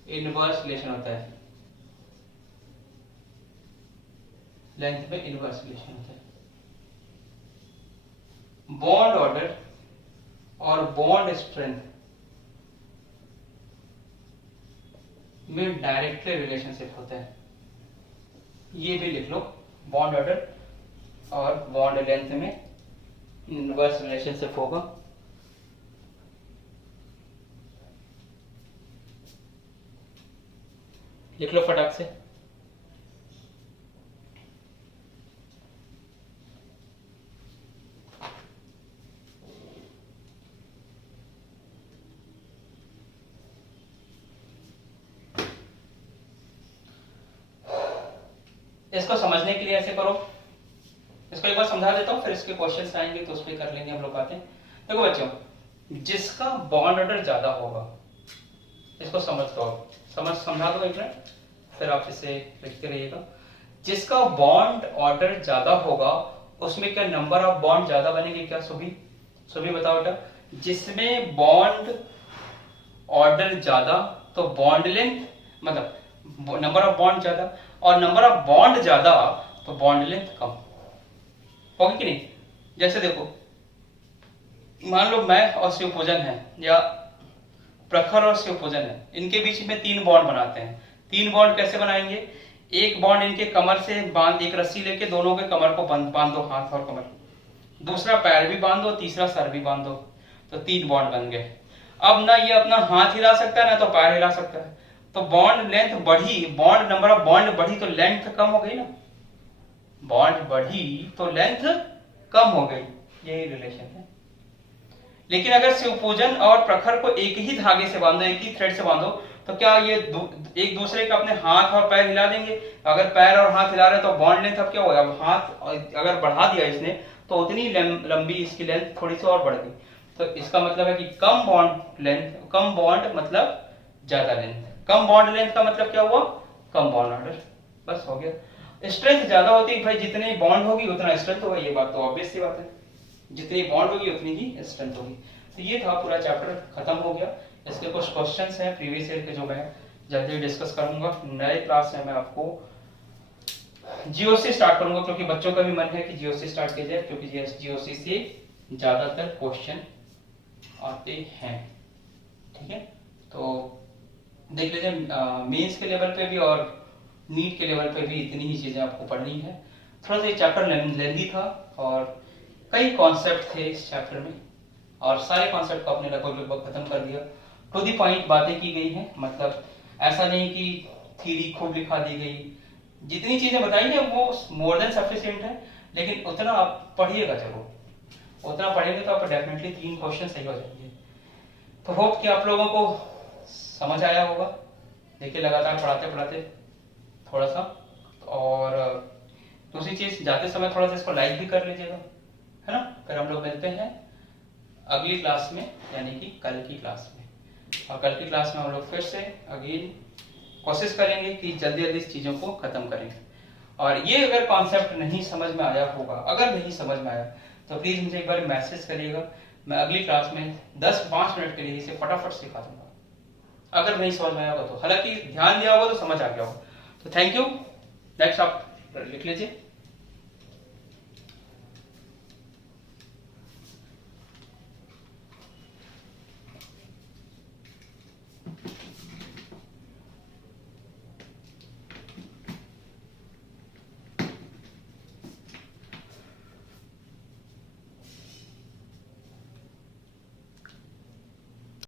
इनवर्स रिलेशन होता है, लेंथ में इनवर्स रिलेशन होता है। बॉन्ड ऑर्डर और बॉन्ड स्ट्रेंथ में डायरेक्टली रिलेशनशिप होता है, ये भी लिख लो। बॉन्ड ऑर्डर और बॉन्ड लेंथ में इनवर्स रिलेशनशिप होगा। लिख लो फटाक से। इसको समझने के लिए ऐसे करो, इसको एक बार समझा देता हूँ, फिर इसके क्वेश्चंस आएंगे तो उस पर कर लेंगे हम लोग बातें। देखो बच्चों, जिसका बॉन्ड ऑर्डर ज्यादा होगा, इसको समझ दो, समझा दो एक मिनट, फिर आप इसे लिखते रहिएगा। जिसका बॉन्ड ऑर्डर ज्यादा होगा उसमें क्या नंबर ऑफ बॉन्ड ज्यादा बनेंगे क्या? सभी बताओ बेटा। जिसमें बॉन्ड ऑर्डर ज्यादा तो बॉन्ड लेंथ मतलब नंबर ऑफ बॉन्ड ज्यादा, और नंबर ऑफ बॉन्ड ज्यादा तो बॉन्ड लेंथ कम होगी कि नहीं? जैसे देखो, मान लो मैं और शिवपूजन है या प्रखर और शिवपूजन है, इनके बीच में 3 बॉन्ड बनाते हैं। 3 बॉन्ड कैसे बनाएंगे? एक बॉन्ड इनके कमर से बांध, एक रस्सी लेके दोनों के कमर को बांध दो, हाथ और कमर, दूसरा पैर भी बांध दो, तीसरा सर भी बांध दो, तो 3 बॉन्ड बन गए। अब ना ये अपना हाथ हिला सकता है ना तो पैर हिला सकता है, तो बॉन्ड लेंथ बढ़ी, बॉन्ड नंबर ऑफ बॉन्ड बढ़ी तो लेंथ कम हो गई ना, बॉन्ड बढ़ी तो लेंथ कम हो गई, यही रिलेशन है। लेकिन अगर शिवपूजन और प्रखर को एक ही धागे से बांधो, एक ही थ्रेड से बांधो, तो क्या ये एक दूसरे का अपने हाथ और पैर हिला देंगे? अगर पैर और हाथ हिला रहे तो बॉन्ड लेंथ अब क्या होगा? अब हाथ अगर बढ़ा दिया इसने तो उतनी लंबी इसकी लेंथ थोड़ी सी और बढ़ गई, तो इसका मतलब है कि कम बॉन्ड लेंथ, कम बॉन्ड मतलब ज्यादा लेंथ, कम बॉन्ड लेंथ का मतलब क्या हुआ? कम बॉन्ड ऑर्डर, बस हो गया। स्ट्रेंथ ज्यादा होती है भाई, जितनी बॉन्ड होगी उतना स्ट्रेंथ होगा, ये बात तो ऑब्वियस सी बात है, जितनी बॉन्ड होगी उतनी ही स्ट्रेंथ होगी। तो ये था पूरा चैप्टर, खत्म हो गया। इसके कुछ क्वेश्चंस हैं प्रीवियस ईयर के जो मैं जल्दी डिस्कस करूंगा। नए क्लास में मैं आपको जियो से स्टार्ट करूंगा, क्योंकि बच्चों का भी मन है कि जियो से स्टार्ट किया जाए, क्योंकि जियो से ज्यादातर क्वेश्चन आते हैं। ठीक है, तो देख लीजिए मेंस के लेवल पे भी और नीट के लेवल पे भी इतनी ही चीजें आपको पढ़नी है। थोड़ा सा ये चैप्टर लेंदी था और कई कॉन्सेप्ट थे इस चैप्टर में, और सारे कॉन्सेप्ट को आपने लगभग खत्म कर दिया। टू दी पॉइंट बातें की गई हैं, मतलब ऐसा नहीं कि थ्योरी खूब लिखा दी गई। जितनी चीजें बताई है वो मोर देन सफिशिएंट है, लेकिन उतना आप पढ़िएगा जरूर। उतना पढ़ेंगे तो आपको डेफिनेटली 3 क्वेश्चन सही हो जाएंगे। तो होप कि आप लोगों को समझ आया होगा। देखिए लगातार पढ़ाते पढ़ाते थोड़ा सा, और दूसरी चीज जाते समय थोड़ा सा इसको लाइक भी कर लीजिएगा, है ना। फिर हम लोग मिलते हैं अगली क्लास में, यानी कि कल की क्लास में। और कल की क्लास में हम लोग फिर से अगेन कोशिश करेंगे कि जल्दी जल्दी इस चीजों को खत्म करें। और ये अगर कॉन्सेप्ट नहीं समझ में आया होगा, अगर नहीं समझ में आया तो प्लीज मुझे एक बार मैसेज करिएगा। मैं अगली क्लास में 10-5 मिनट के लिए इसे फटाफट सिखा दूंगा। अगर नहीं समझ में आया होगा तो, हालांकि ध्यान दिया होगा तो समझ आ गया होगा। तो थैंक यू। नेक्स्ट आप लिख लीजिए।